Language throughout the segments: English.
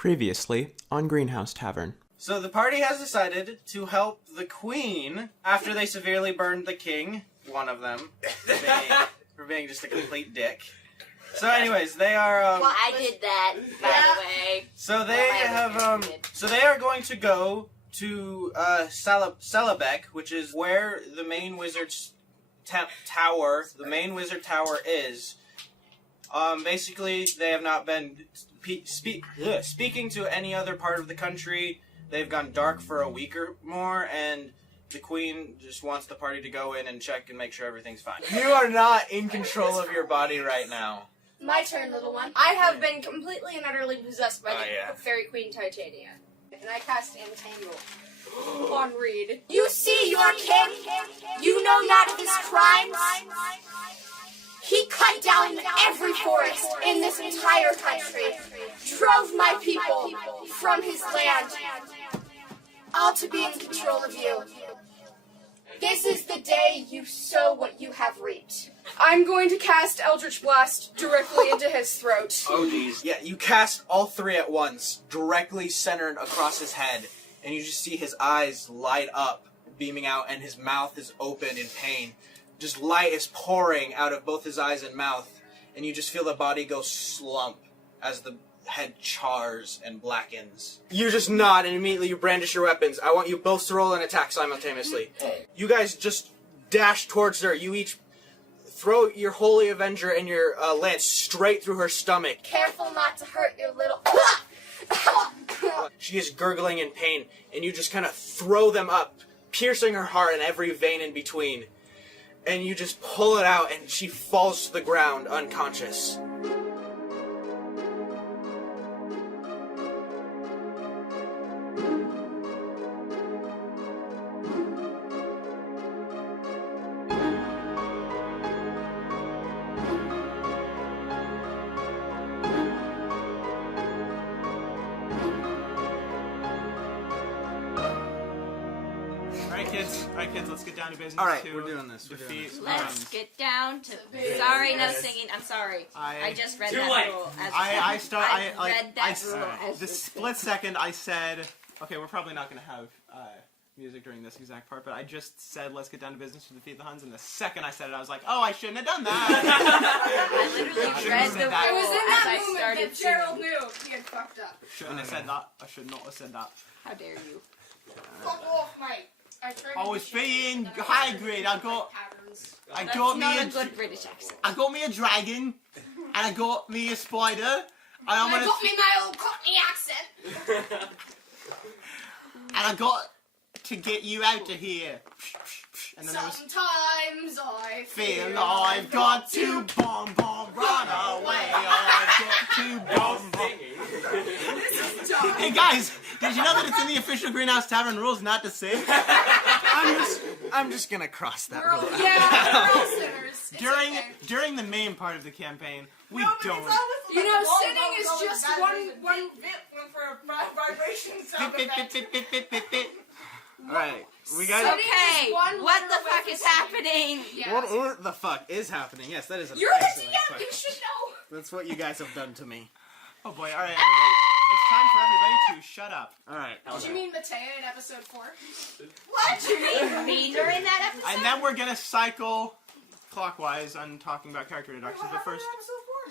Previously on Greenhouse Tavern. So the party has decided to help the queen after they severely burned the king, one of them, for being just a complete dick. So anyways, they are... well, I did that, by the way. So they so they are going to go to Celebratating, which is where the main wizard's tower, is. Basically, they have not been speaking to any other part of the country. They've gone dark for a week or more, and the queen just wants the party to go in and check and make sure everything's fine. You are not in control of your body right now. My turn, little one. I have been completely and utterly possessed by the Fairy Queen Titania. And I cast Entangle on Reed. You see your king? You know not his crimes? He cut down every forest in this entire country, drove my people from his land, all to be in control of you. This is the day you sow what you have reaped. I'm going to cast Eldritch Blast directly into his throat. Oh, geez. Yeah, you cast all three at once, directly centered across his head, and you just see his eyes light up, beaming out, and his mouth is open in pain. Just light is pouring out of both his eyes and mouth, and you just feel the body go slump as the head chars and blackens. You just nod, and immediately you brandish your weapons. I want you both to roll an attack simultaneously. You guys just dash towards her. You each throw your Holy Avenger and your lance straight through her stomach. Careful not to hurt your little... She is gurgling in pain, and you just kind of throw them up, piercing her heart and every vein in between. And you just pull it out, and she falls to the ground unconscious. Alright kids, let's get down to business. Alright, we're doing this. Let's get down to business. Sorry, no singing. I'm sorry. I just read that rule. The split second I said, okay, we're probably not going to have music during this exact part, but I just said, let's get down to business to defeat the Huns, and the second I said it, I was like, oh, I shouldn't have done that. I literally read the rule. It was in that moment started that Gerald knew he had fucked up. Shouldn't have said that. I should not have said that. How dare you? Fuck off, mate. I was being high grade. I got That's me not a good British accent. I got me a dragon, and I got me a spider. I got me my old Cockney accent. And I got to get you out of here. And then Sometimes I feel I've got to bomb, run away. I've got to bomb. This is dumb. Hey guys, did you know that it's in the official Greenhouse Tavern rules not to sing? I'm just gonna cross that rule. We're all sinners. During the main part of the campaign, we don't. You know, sitting is just one vibration sound effect. Alright, we got Okay, what the fuck is happening? Yeah. What the fuck is happening? Yes, that is an You're the excellent DM, question. you should know. That's what you guys have done to me. Oh boy, alright, everybody. It's time for everybody to shut up. Alright. Did you mean Matea in episode 4? What? You mean me during that episode? And then we're gonna cycle clockwise on talking about character introductions, but first...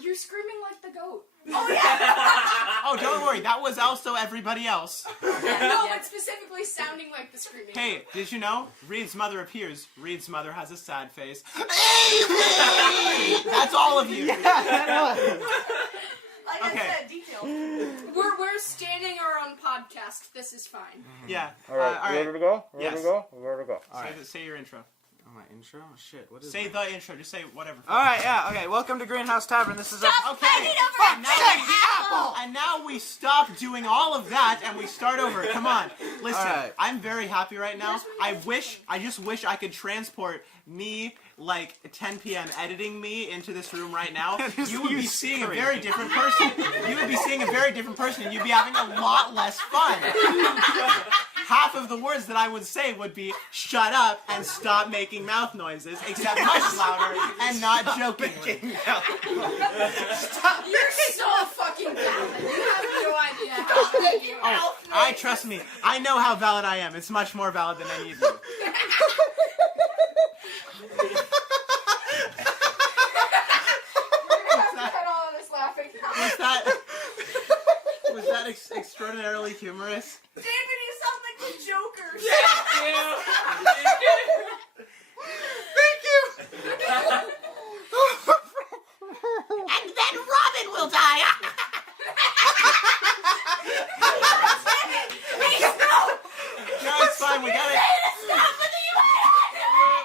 You're screaming like the goat. Oh yeah! Oh, don't worry, that was also everybody else. No, but specifically sounding like the screaming. Hey, did you know? Reed's mother appears. Reed's mother has a sad face. That's all of you. Like I said, detail. We're standing our own podcast. This is fine. Yeah. Alright, ready to go? Ready to go? Say your intro. Oh, my intro? Oh, shit, what is Say the intro, just say whatever. Alright, yeah, okay, welcome to Greenhouse Tavern. This is Okay. And now we stop doing all of that and we start over. Come on. Listen, Alright. I'm very happy right now. I just wish I could transport me, like, 10 p.m. editing me into this room right now. You would be seeing a very different person. You would be seeing a very different person and you'd be having a lot less fun. Half of the words that I would say would be, shut up and stop making mouth noises, except much louder and not jokingly. Stop. You're so fucking bad. You have no idea Oh, trust me. I know how valid I am. It's much more valid than any of you. Was that extraordinarily humorous? David, you sound like the Joker. Thank you. And then Robin will die. No, it's fine. We got it.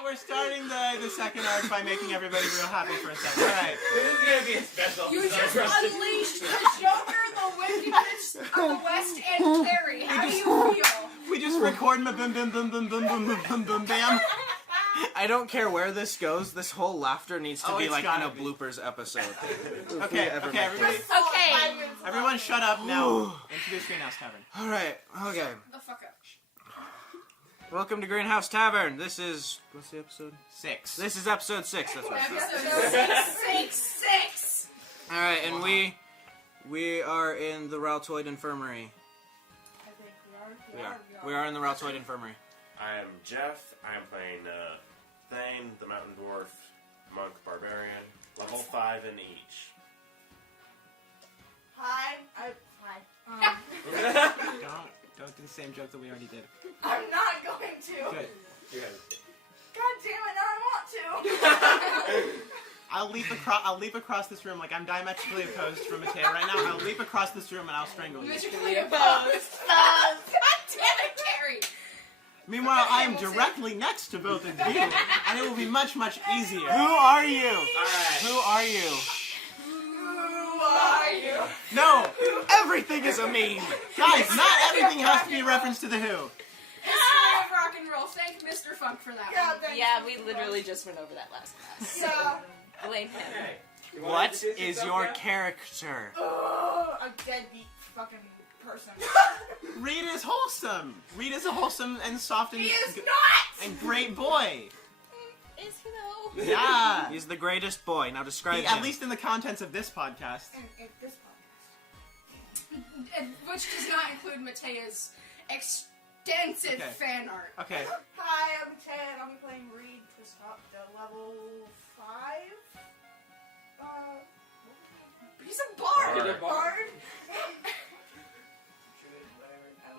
We're starting the second arc by making everybody real happy for a second. All right. This is gonna be a special. You just unleashed the Joker, the wickedness of the West, and Carrie. How do you feel? We just record boom, boom, boom, boom, boom, boom, boom, boom, boom, bam. I don't care where this goes. This whole laughter needs to be it's like in gotta a be. bloopers episode. Okay, everybody. Okay. Everyone shut up now. Introduce Greenhouse Tavern. All right. Okay. The fuck up. Welcome to Greenhouse Tavern. This is what's the episode? 6. This is episode 6. That's what. Episode 6. All right, and we are in the Raltoid Infirmary. I think We are in the Raltoid Infirmary. I'm Jeff. I'm playing Thain, the Mountain Dwarf, Monk, Barbarian, level 5 in each. Hi. Don't do the same joke that we already did. I'm not going to. Good. God damn it, now I want to. I'll leap across this room like I'm diametrically opposed from Matea right now. I'll leap across this room and I'll strangle you. Literally opposed. God damn it, Carrie. Meanwhile, I am directly next to both of you, and it will be much, much easier. Who are you? Alright. Who are you? Who are you? No! Everything is a meme. Guys, not everything has to be a reference to The Who. History of rock and roll. Thank Mr. Funk for that one. Yeah, we literally just went over that last class. So, Blame him. Hey, you wanna What introduce is yourself your now? character? a deadbeat fucking person. Reed is wholesome. Reed is a wholesome and soft and, He is not! and great boy. Is he though? Yeah. He's the greatest boy. Now describe him. At least in the contents of this podcast. In this podcast. Which does not include Matea's extensive Okay. fan art. Okay. Hi, I'm Ted. I'm playing Reed to stop the level 5. He's a bard! He's a bard.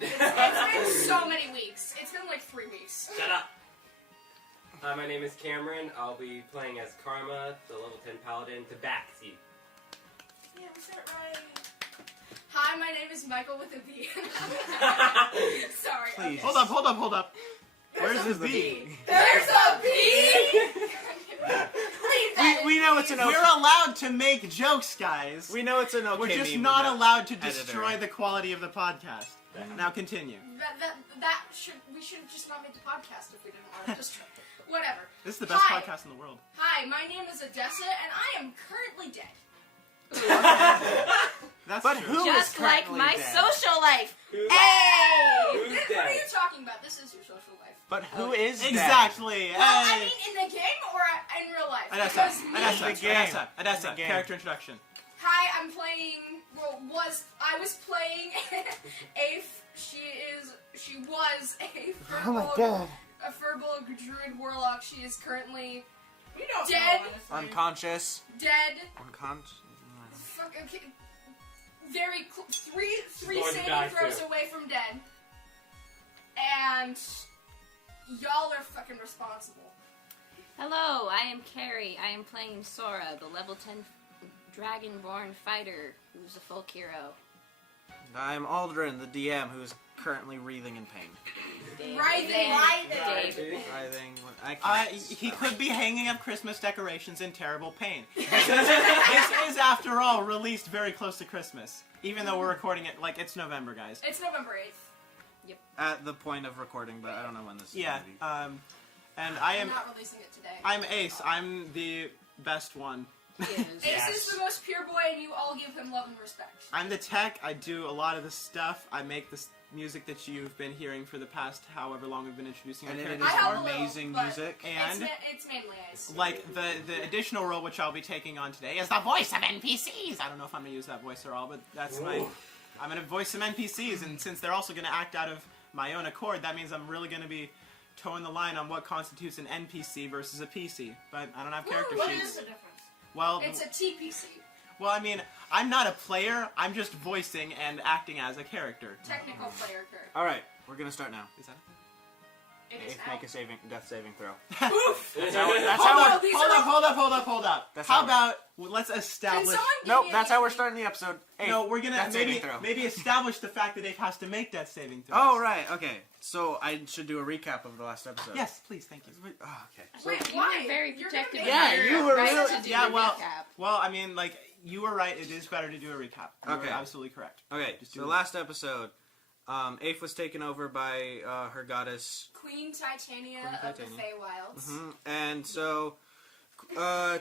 It's been so many weeks. It's been like 3 weeks. Shut up. Hi, my name is Cameron. I'll be playing as Karma, the level 10 paladin, to Baxi. Yeah, we said it right. Hi, my name is Michael with a B. Sorry. Please. Hold up. Where's the B? There's a B! Leave that We know it's an okay. We're allowed to make jokes, guys. We know it's an okay. We're just meme not with allowed to editor. destroy the quality of the podcast. Now continue. we should have just not made the podcast if we didn't want to destroy. Whatever. This is the best Hi. podcast in the world. Hi, my name is Adessa, and I am currently dead. That's But true. who is Just like currently my dead? social life. Who's- Hey! Who's What are dead? you talking about? This is your social life. But who is dead? Exactly. Well, I Hey. mean, in the game or in real life? Adessa, Because me- Adessa, game. character introduction. Hi, I'm playing. I was playing Aife. She was a furball druid warlock. She is currently We don't Dead. know, honestly. Unconscious. dead. Unconscious. Fuck. Okay. Very three going to saving die throws too. away from dead. And y'all are fucking responsible. Hello, I am Carrie. I am playing Sora, the level 10 dragonborn fighter who's a folk hero. I'm Aldrion, the DM, who is currently writhing in pain. Writhing. Writhing. I can't. He could be hanging up Christmas decorations in terrible pain. This is, after all, released very close to Christmas. Even though we're recording it, like, it's November, guys. It's November 8th. At the point of recording, but I don't know when this is Yeah, gonna be. and I I'm am... not releasing it today. I'm Ace. I'm the best one. Ace is the most pure boy, and you all give him love and respect. I'm the tech. I do a lot of the stuff. I make the music that you've been hearing for the past however long we've been introducing our And it characters. is I have a amazing little, but music. And it's mainly Ace. like the additional role which I'll be taking on today is the voice of NPCs. I don't know if I'm gonna use that voice at all, but that's my I'm going to voice some NPCs, and since they're also going to act out of my own accord, that means I'm really going to be towing the line on what constitutes an NPC versus a PC. But I don't have character What sheets. is the difference? Well, It's a TPC. well, I mean, I'm not a player. I'm just voicing and acting as a character. Technical player character. All right, we're gonna start now. Is that? It is Make a death saving throw. Oof! That's Hold how up, these hold are- up, hold up, hold up, hold up. That's How how- about let's Can establish? someone give Nope, me that's a how we're starting the episode. Aife, No, we're gonna death saving throw. maybe establish the fact that Aife has to make that saving throw. Oh right, okay. So I should do a recap of the last episode. Yes, please, thank you. Oh, okay. Wait, You why? were very You're protective. gonna Yeah, make you it were right really- to do Yeah, the well, recap. well, I mean, like you were right. It is better to do a recap. You Okay. were absolutely correct. Okay, Just so do it. last episode, Aife was taken over by her goddess, Queen Titania Queen of the Titania. Feywilds. and so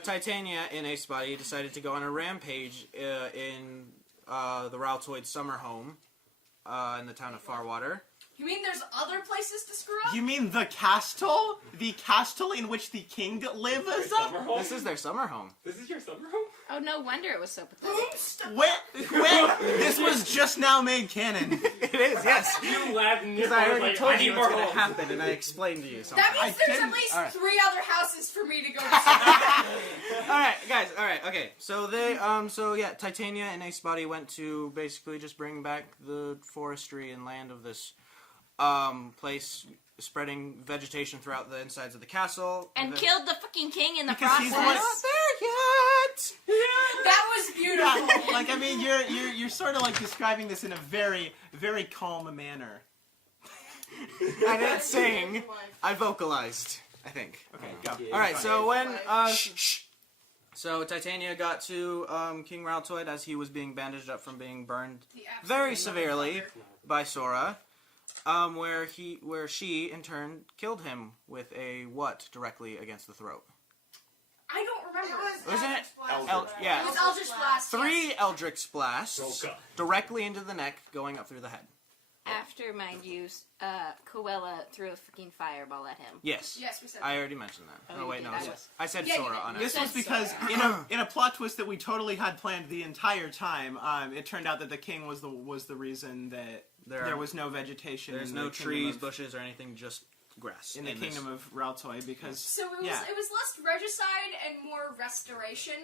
Titania in Ace Body decided to go on a rampage in the Raltoid summer home in the town of Farwater. You mean there's other places to screw up? You mean the castle? The castle in which the king lives? Summer home? This is their summer home. This is your summer home? Oh, no wonder it was so pathetic. When this was just now made canon. It is, yes. You laughed and your Because I phone was already like, told I you need what's more going to homes. happen, and I explained to you something. That means there's didn't- at least alright. 3 other houses for me to go to. Alright, guys, alright, okay. So they, Titania and Ace Body went to basically just bring back the forestry and land of this place, spreading vegetation throughout the insides of the castle. And then- killed the fucking king in the Because he's process. what- there yet! That was beautiful. Like I mean, you're sort of like describing this in a very, very calm manner. I didn't sing, I vocalized, I think. Okay, go. Yeah. Alright, so when, so Titania got to King Raltoid as he was being bandaged up from being burned The absolute very severely motherfucker. by Sora, where she in turn killed him with a what directly against the throat. I don't remember. Wasn't it? Eldritch. Yeah. It was Eldritch Blast. 3 Eldritch blasts Oh, God. directly into the neck, going up through the head. After, mind you, Coella threw a freaking fireball at him. Yes. Yes, we said I that. already mentioned that. Oh, Oh you wait, did. no, I I said- was- I said Yeah, you Sora did. on it. This was because in a plot twist that we totally had planned the entire time, it turned out that the king was the reason that there was no vegetation. There's in no the trees, kingdom of, bushes, or anything, just grass. in the kingdom of Raltoy because So it was yeah. it was less regicide and more restoration.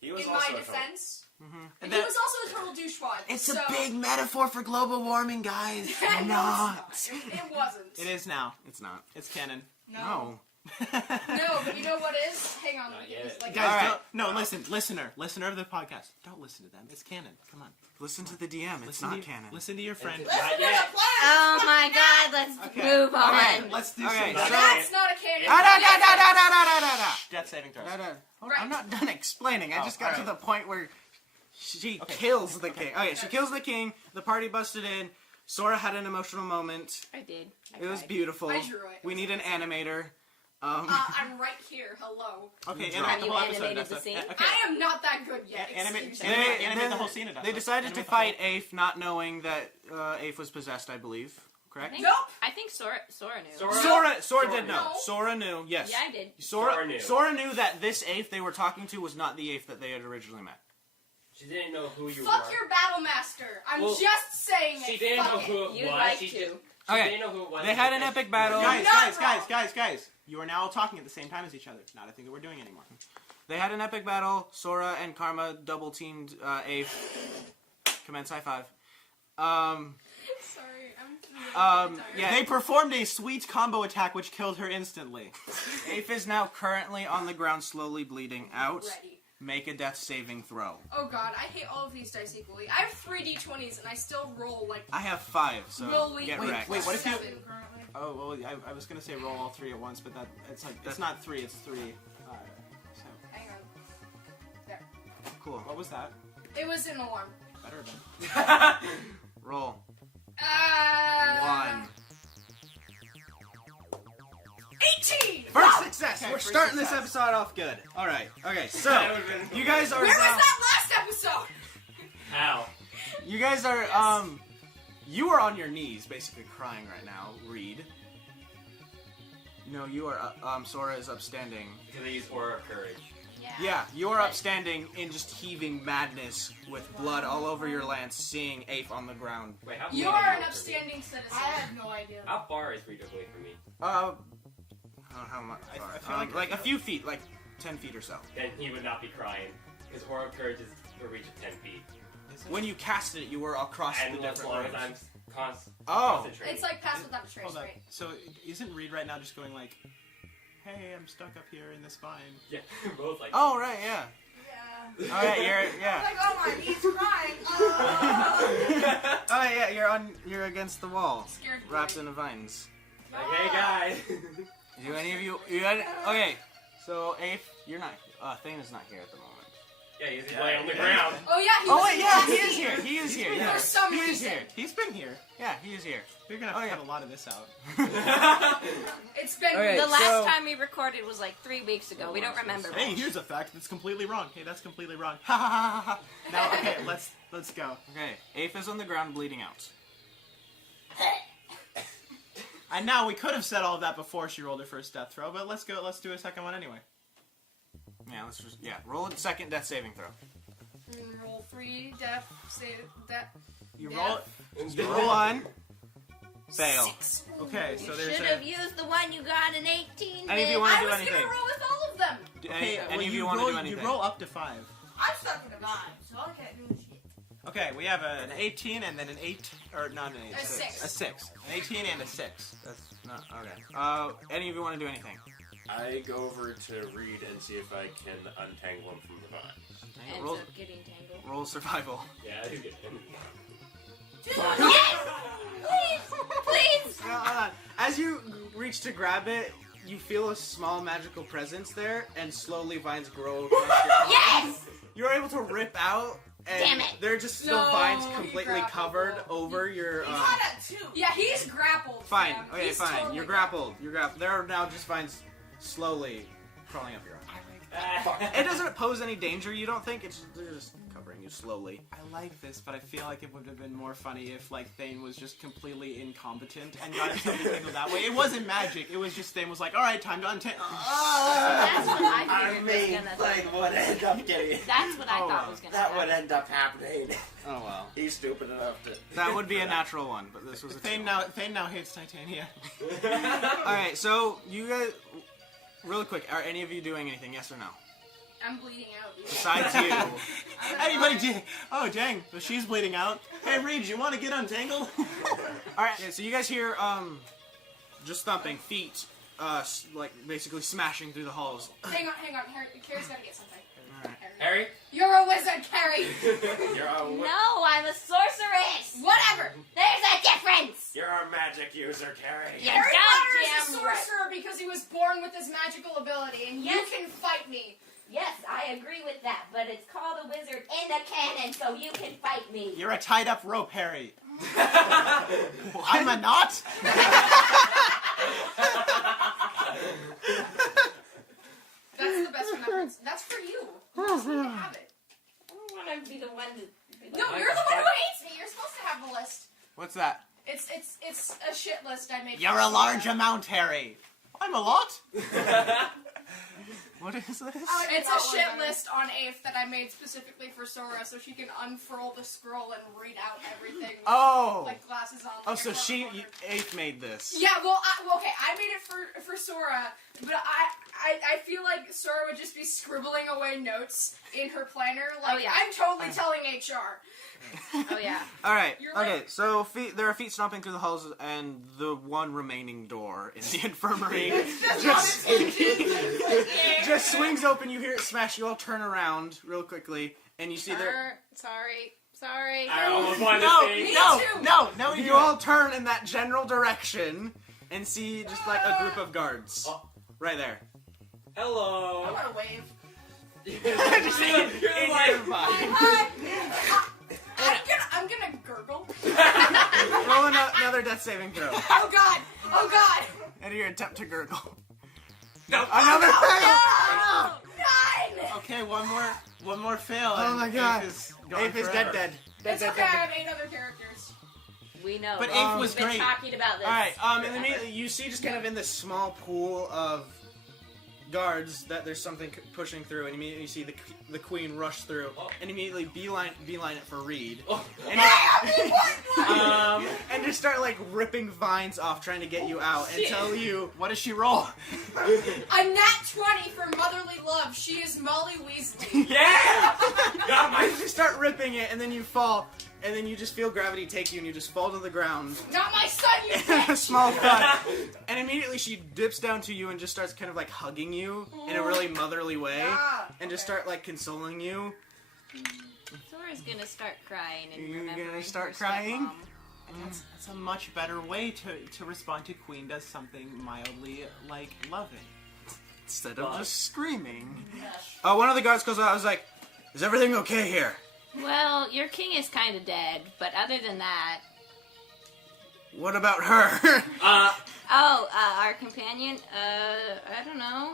He was In my also a defense, and and that- he was also a total douchewad. it's so... a big metaphor for global warming, guys. No, it's not. It wasn't. It is now. It's not. It's canon. No. No, but you know what is? Hang on. Not yet. Like, Guys, Alright. don't, no, listen, listener of the podcast, don't listen to them. It's canon. Come on, Listen to the DM. It's listen not to canon. Listen to your friend. Listen to the yet. plan! Oh my god, let's move on. Okay, let's do Okay, some so- That's not a canon. death saving throws. Hold on, I'm not done explaining. I Oh, just got to alright. the point where she kills the king. Okay, she kills the king. The party busted in. Sora had an emotional moment. I did. It was cried. beautiful. I drew it. We need an animator. I'm right here. Hello. Okay, Have animate the you whole episode. animated the Adessa. scene? Okay. I am not that good yet. Animate, Excuse me. animate the whole scene. Adessa. They decided to Animate the whole- fight Aife, not knowing that Aife was possessed, I believe. I Correct? think, Nope. I think Sora knew. Sora- Sora did know. No. Sora knew, yes. Yeah, I did. Sora Sora knew that this Aife they were talking to was not the Aife that they had originally met. She didn't know who you Fuck were. your battle master. I'm Well, just saying She it. didn't know Fuck who it. it You'd was. like She to. just Okay. didn't know who it was. They had an epic battle. Guys, Not guys. You are now all talking at the same time as each other. Not a thing that we're doing anymore. They had an epic battle. Sora and Karma double teamed Aife. Commence high five. Sorry, I'm really tired. Yeah. They performed a sweet combo attack which killed her instantly. Aife is now currently on the ground, slowly bleeding out. Ready. Make a death saving throw. Oh god, I hate all of these dice equally. I have 3 d20s and I still roll like I have 5, so really get wait, wrecked. wait, what if you- 7 currently. Oh well, I was gonna say roll all 3 at once, but that it's not 3, it's 3. So Hang on. There. Cool. what was that? It was an alarm. Better have been. Roll. 1. 1. 18! First success. Okay, We're first starting this success. episode off good. All right. Okay. So That would've been- you guys are Where was now. that last episode? How? You guys are Yes. You are on your knees, basically crying right now. Reed. No, you are. Sora is upstanding. Because I use Aura of Courage. Yeah, you're upstanding in just heaving madness with blood all over your lance, seeing Aife on the ground. Wait, how You far are is an it? upstanding citizen. I have no idea. How far is Reed away from me? How much? I feel Like a few feet, like 10 feet or so. Then he would not be crying. His aura of courage is a reach of 10 feet. When you casted it, you were across And the as different long as rooms. I'm Oh. concentrating. It's like pass without a trace, Hold on. right? So isn't Reed right now just going like, "Hey, I'm stuck up here in this vine." Yeah, both like. Oh, right, yeah. Yeah. Oh, yeah, you're, I'm yeah. like, oh my, he's crying. Oh, yeah, you're against the wall, Scared wrapped in the vines. Like, hey guys. Do any of you, okay, so Aife, you're not, Thain is not here at the moment. Yeah, he's laying on the ground. Oh yeah, he Oh, was wait, in yeah, last he is season. here, he is here, For yeah. some He is reason. here. He's been here. Yeah, he is here. We're gonna have to cut a lot of this out. It's been Okay, The last so- time we recorded was like 3 weeks ago. We don't remember. Hey, here's a fact that's completely wrong. Hey, that's completely wrong. Ha ha ha ha. Now, okay, let's go. Okay, Aife is on the ground bleeding out. And now we could have said all of that before she rolled her first death throw, but let's go. Let's do a second one anyway. Yeah, roll a second death saving throw. Roll 3, death, save, death. You Yeah. roll. You roll one. Fail. Okay, so You there's should have used the one you got in 18. Any of you bit. want to I do was anything? gonna roll with all of them. Any of you want to do anything? You roll up to 5. I'm stuck with a 9, so I can't do shit. Okay, we have an 18 and then an 8, or not an 8. A 6. A 6. An 18 and a 6. That's not, okay. Any of you want to do anything? I go over to Reed and see if I can untangle him from the vine. Ends Roll, up getting tangled. roll survival. Yeah, he's good. Yes! Please! No, hold on. As you reach to grab it, you feel a small magical presence there, and slowly vines grow across your arm. Yes! You're able to rip out, and Damn it. they're just still No, vines he completely grappled. covered over your. He's not at 2. Yeah, he's grappled. Fine. fam. Okay, He's fine. totally You're grappled. You're grappled. There are now just vines slowly crawling up your arm. It doesn't pose any danger, you don't think? They're just covering you slowly. I like this, but I feel like it would have been more funny if, like, Thain was just completely incompetent and got himself tangled that way. It wasn't magic. It was just Thain was like, all right, time to untangle. That's what I figured was gonna would end up getting. That's what I Oh, thought wow. was gonna That would happen. end up happening. Oh well. He's stupid enough to. That would be a natural one, but this was a Thain now hates Titania. Alright, so you guys, really quick, are any of you doing anything, yes or no? I'm bleeding out. Besides you. Anybody did? Oh, dang. But she's bleeding out. Hey, Reed, you want to get untangled? Alright, yeah, so you guys hear, just thumping, feet, like, basically smashing through the halls. Hang on. Harry, Carrie's gotta get something. Harry? You're a wizard, Carrie. You're a No, I'm a sorceress! Whatever. There's a difference! You're a magic user, Carrie. You're Harry Potter is a goddamn right. sorcerer because he was born with this magical ability, and Yes. you can fight me. Yes, I agree with that, but it's called a wizard in the canon, so you can fight me. You're a tied up rope, Harry. I'm a knot? That's the best remembrance. That's for you. You just need to have it. I don't want to be the one to... No, you're the one who hates me. You're supposed to have the list. What's that? It's a shit list I made. You're for a Sora. large amount, Harry. I'm a lot. What is this? It's a shit list on Aife that I made specifically for Sora, so she can unfurl the scroll and read out everything. With, Oh! like glasses on. Oh, like so a she, clever. Aife made this. Yeah, well, okay, I made it for Sora, but I feel like Sora would just be scribbling away notes in her planner. Like, Oh, yeah. I'm totally telling HR. Oh, yeah. Alright, You're okay, right. so there are feet stomping through the halls, and the one remaining door in the infirmary just swings open. You hear it smash. You all turn around real quickly, and you see there. Sorry. I almost wanted to No, say. no, You all turn in that general direction and see just like a group of guards right there. I Hello. want to wave. Just in your mind. I'm gonna gurgle. Roll another death saving throw. Oh god! And your attempt to gurgle. No. Another fail. 9! Okay, one more fail. Oh and my god. Aïfe is gone Aïfe is forever. dead. It's okay, I have 8 other characters. We know. But We've Aïfe was been great. talking about this. Alright, and forever. immediately you see just kind of in this small pool of guards that there's something pushing through, and immediately you see the queen rush through, and immediately beeline it for Reed. And just start like ripping vines off, trying to get you out, and tell you, what does she roll? A nat 20 for motherly love. She is Molly Weasley. Yeah! Got my... You start ripping it, and then you fall, and then you just feel gravity take you, and you just fall to the ground. Not my son, you A bitch! small thud. And immediately she dips down to you and just starts kind of like hugging you in a really motherly way, and just start like consoling you. Sora's gonna start crying and You're remembering gonna start her crying? stepmom. That's a much better way to respond to Queen does something mildly, like, loving. Instead of just screaming. One of the guards goes out, I was like, is everything okay here? Well, your king is kind of dead, but other than that... What about her? our companion? I don't know.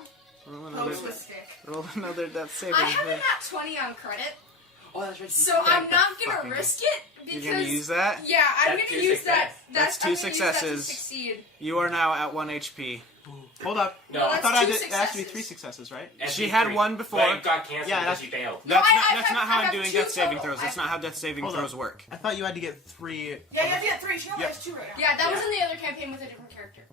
Pose with stick. Roll another death saving I have a throw. nat 20 on credit, Oh, that's right. so I'm not gonna risk it because. You're gonna use that? Yeah, I'm That's gonna two use that. That's two I'm gonna use that to successes. succeed. You are now at 1 HP. Hold up. No, No, I that's thought two it has to be successes. 3 successes, right? She had one before. But it got canceled Yeah, because that's- she failed. That's No, not I how I'm have doing two death saving total. throws. That's not how death saving Hold on. throws work. I thought you had to get 3. Yeah, you have to get 3. She only Yep. has 2 right now. Yeah, that was in the other campaign with a different character.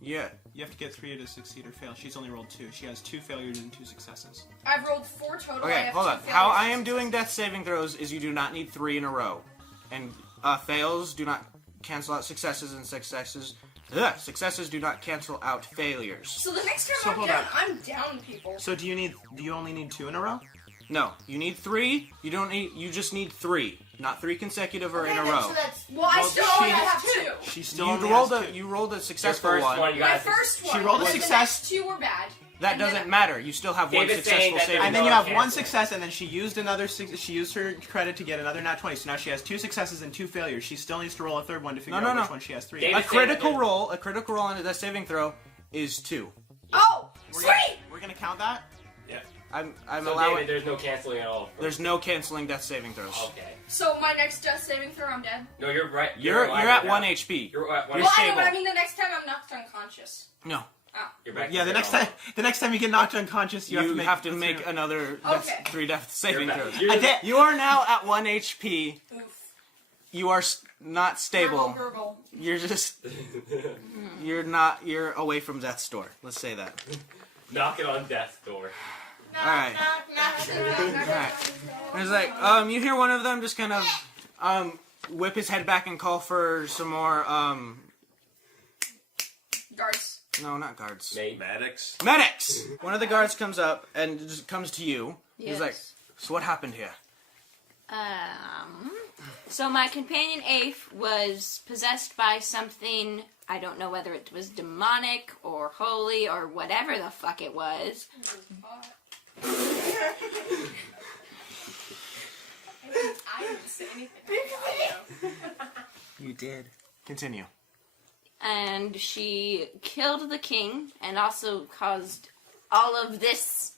Yeah. You have to get 3 to succeed or fail. She's only rolled 2. She has 2 failures and 2 successes. I've rolled 4 total. I Okay, have hold 2 on. failures How and I am 6 doing successes. death saving throws is you do not need 3 in a row. And fails do not cancel out successes, and successes do not cancel out failures. So the next time So I'm hold down, on. I'm down, people. So do you only need 2 in a row? No, you need 3. You just need 3. Not 3 consecutive or in a Okay, row. So that's, Well, I still she- only have 2. She still You only rolled has a 2. you rolled a Your successful first one. one, you My got first one. She rolled a was success. The next 2 were bad. That And then- doesn't matter. You still have one David's saying successful that saving And then throw. you have Cancel. 1 success, and then she used another. She used her credit to get another nat 20. So now she has 2 successes and 2 failures. She still needs to roll a third one to figure out which one she has 3. David- A critical roll on a death saving throw is 2. Oh, We're sweet! gonna count that. Yeah. I'm So allowing. David, there's no canceling at all. There's no canceling death saving throws. Okay. So my next death saving throw, I'm dead. No, you're right. You're alive at right 1 now. HP. You're at 1 You're Well, I stable. know, but I mean the next time I'm knocked unconscious. No. You're back. Yeah, to the next time you get knocked unconscious, you have to make another Okay. 3 death saving You're throws. back. You're- You are now at 1 HP. Oof. You are not stable. Gurgle. You're just. You're away from death's door. Let's say that. Knock it on death's door. Alright. Alright. And it's like, you hear one of them just kind of, whip his head back and call for some more, Guards. no, not guards. Maddox. Medics! One of the guards comes up and just comes to you. He's like, Yes. so what happened here? So my companion Aife was possessed by something. I don't know whether it was demonic or holy or whatever the fuck it was. I didn't say anything. You did. Continue. And she killed the king and also caused all of this.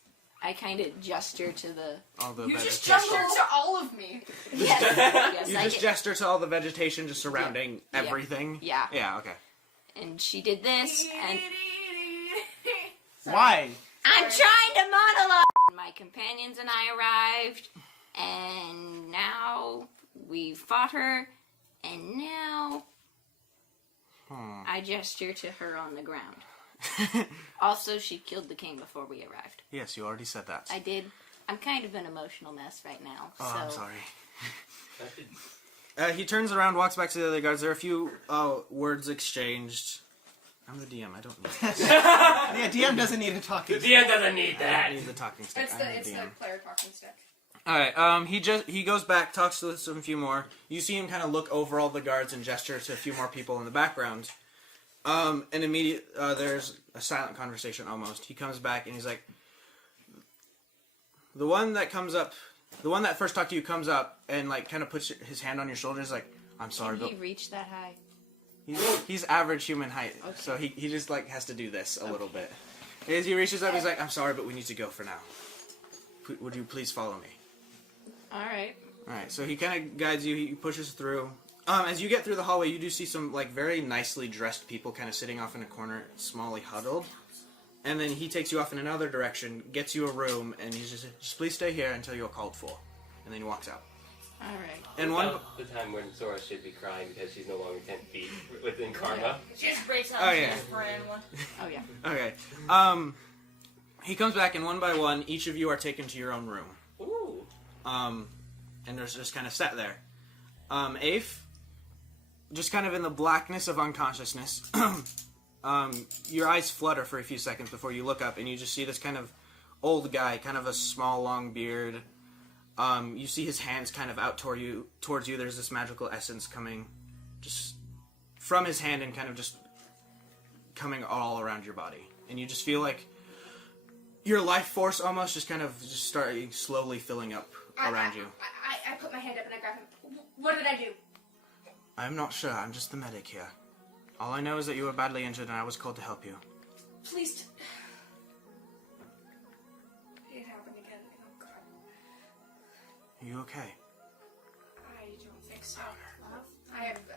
I kind of gesture to the. All the You just vegetation. gestured to all of me. Yes, yes, You I just did. gesture to all the vegetation just surrounding Yeah. everything? Yeah. Yeah, okay. And she did this, and Why? I'm trying to monologue. My companions and I arrived, and now we fought her, and now I gesture to her on the ground. Also, she killed the king before we arrived. Yes, you already said that. I did. I'm kind of an emotional mess right now. Oh, so I'm sorry. He turns around, walks back to the other guards. There are a few words exchanged. I'm the DM. I don't need this. Yeah, DM doesn't need to talk. The DM doesn't need I that. don't need the talking stick. It's I'm the DM. player talking stick. All right. He goes back, talks to some few more. You see him kind of look over all the guards and gesture to a few more people in the background. And there's a silent conversation almost. He comes back and he's like, the one that first talked to you comes up and like kind of puts his hand on your shoulder. He's like, I'm sorry, can but he reach that high? he's average human height, Okay. so he just like has to do this a little bit. As he reaches up, he's like, I'm sorry, but we need to go for now. Would you please follow me? All right. Alright, so he kind of guides you, he pushes through. As you get through the hallway, you do see some, like, very nicely dressed people kind of sitting off in a corner, smally huddled. And then he takes you off in another direction, gets you a room, and he's just please stay here until you're called for. And then he walks out. Alright. And one... the time when Sora should be crying because she's no longer 10 feet within Karma. She just breaks out Oh, yeah. for anyone. Oh, yeah. Okay. He comes back, and one by one, each of you are taken to your own room. Ooh. And there's just kind of sat there. Aife, just kind of in the blackness of unconsciousness, your eyes flutter for a few seconds before you look up, and you just see this kind of old guy, kind of a small, long beard. You see his hands kind of out towards you. There's this magical essence coming just from his hand and kind of just coming all around your body. And you just feel like your life force almost just kind of just starting slowly filling up around you. I put my hand up and I grab him. What did I do? I'm not sure. I'm just the medic here. All I know is that you were badly injured and I was called to help you. Please. It happened again. Oh, God. Are you okay? I don't think so.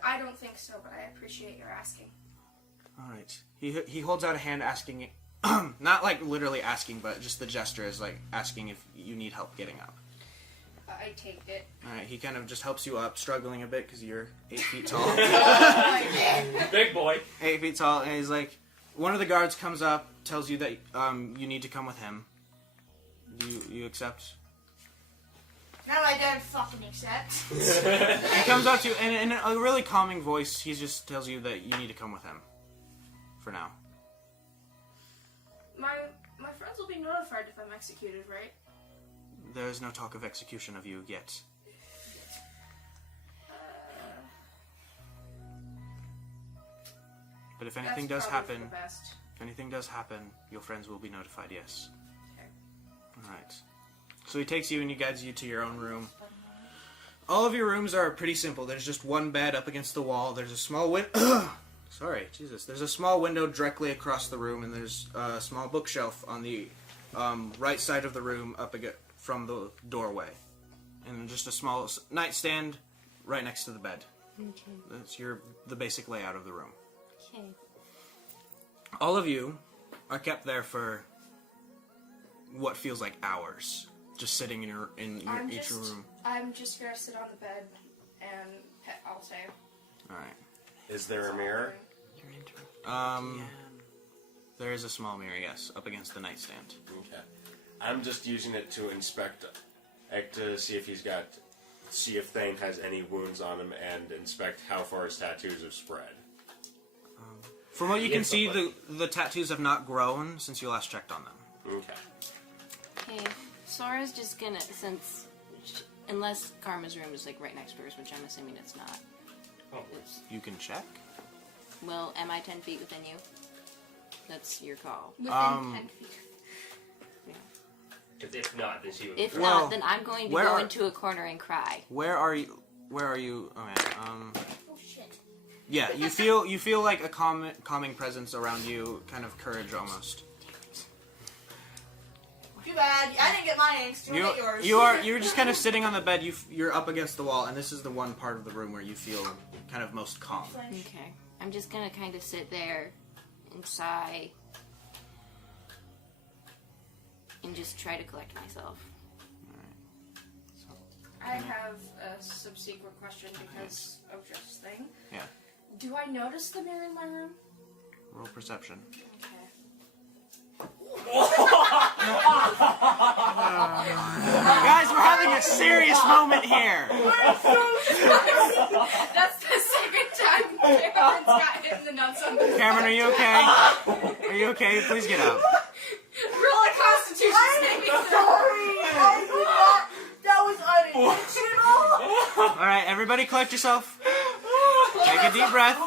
I don't think so, but I appreciate your asking. All right. He holds out a hand asking, not like literally asking, but just the gesture is like asking if you need help getting up. I take it. All right. He kind of just helps you up, struggling a bit because you're 8 feet tall. Big boy. 8 feet tall, and he's like, one of the guards comes up, tells you that you need to come with him. Do you accept? No, I don't fucking accept. He comes up to you, and in a really calming voice, he just tells you that you need to come with him. For now. My friends will be notified if I'm executed, right? There is no talk of execution of you yet. But if anything does happen, your friends will be notified, yes. Okay. Alright. So he takes you and he guides you to your own room. All of your rooms are pretty simple. There's just one bed up against the wall. There's a small window. Sorry, Jesus. There's a small window directly across the room, and there's a small bookshelf on the right side of the room from the doorway. And just a small nightstand right next to the bed. Okay. That's the basic layout of the room. Okay. All of you are kept there for what feels like hours, just sitting in each room. I'm just gonna sit on the bed and pet Altair. All right. Is there a mirror? There is a small mirror, yes, up against the nightstand. Okay. I'm just using it to inspect, to see if Thain has any wounds on him, and inspect how far his tattoos have spread. From what you can see, the tattoos have not grown since you last checked on them. Okay. Okay. Sora's just gonna, unless Karma's room is like right next to hers, which I'm assuming it's not. Oh. You can check? Well, am I 10 feet within you? That's your call. Within 10 feet. Because if not, then she would. If Well, not, then I'm going to where go are- into a corner and cry. Where are you? Okay. Oh shit. Yeah, you feel like a calming presence around you, kind of courage almost. Too bad. I didn't get my angst. You'll get yours. You're just kind of sitting on the bed. You're up against the wall, and this is the one part of the room where you feel kind of most calm. Okay. I'm just gonna kind of sit there and sigh and just try to collect myself. I have a subsequent question because of this thing. Yeah. Do I notice the mirror in my room? Roll perception. Okay. Guys, we're having a serious moment here. That's the second time Cameron's got hit in the nuts on the Cameron, are you okay? Are you okay? Please get up. Roll a Constitution saving throw. Sorry. I forgot. That was unintentional. All right, everybody, collect yourself. Take a deep breath.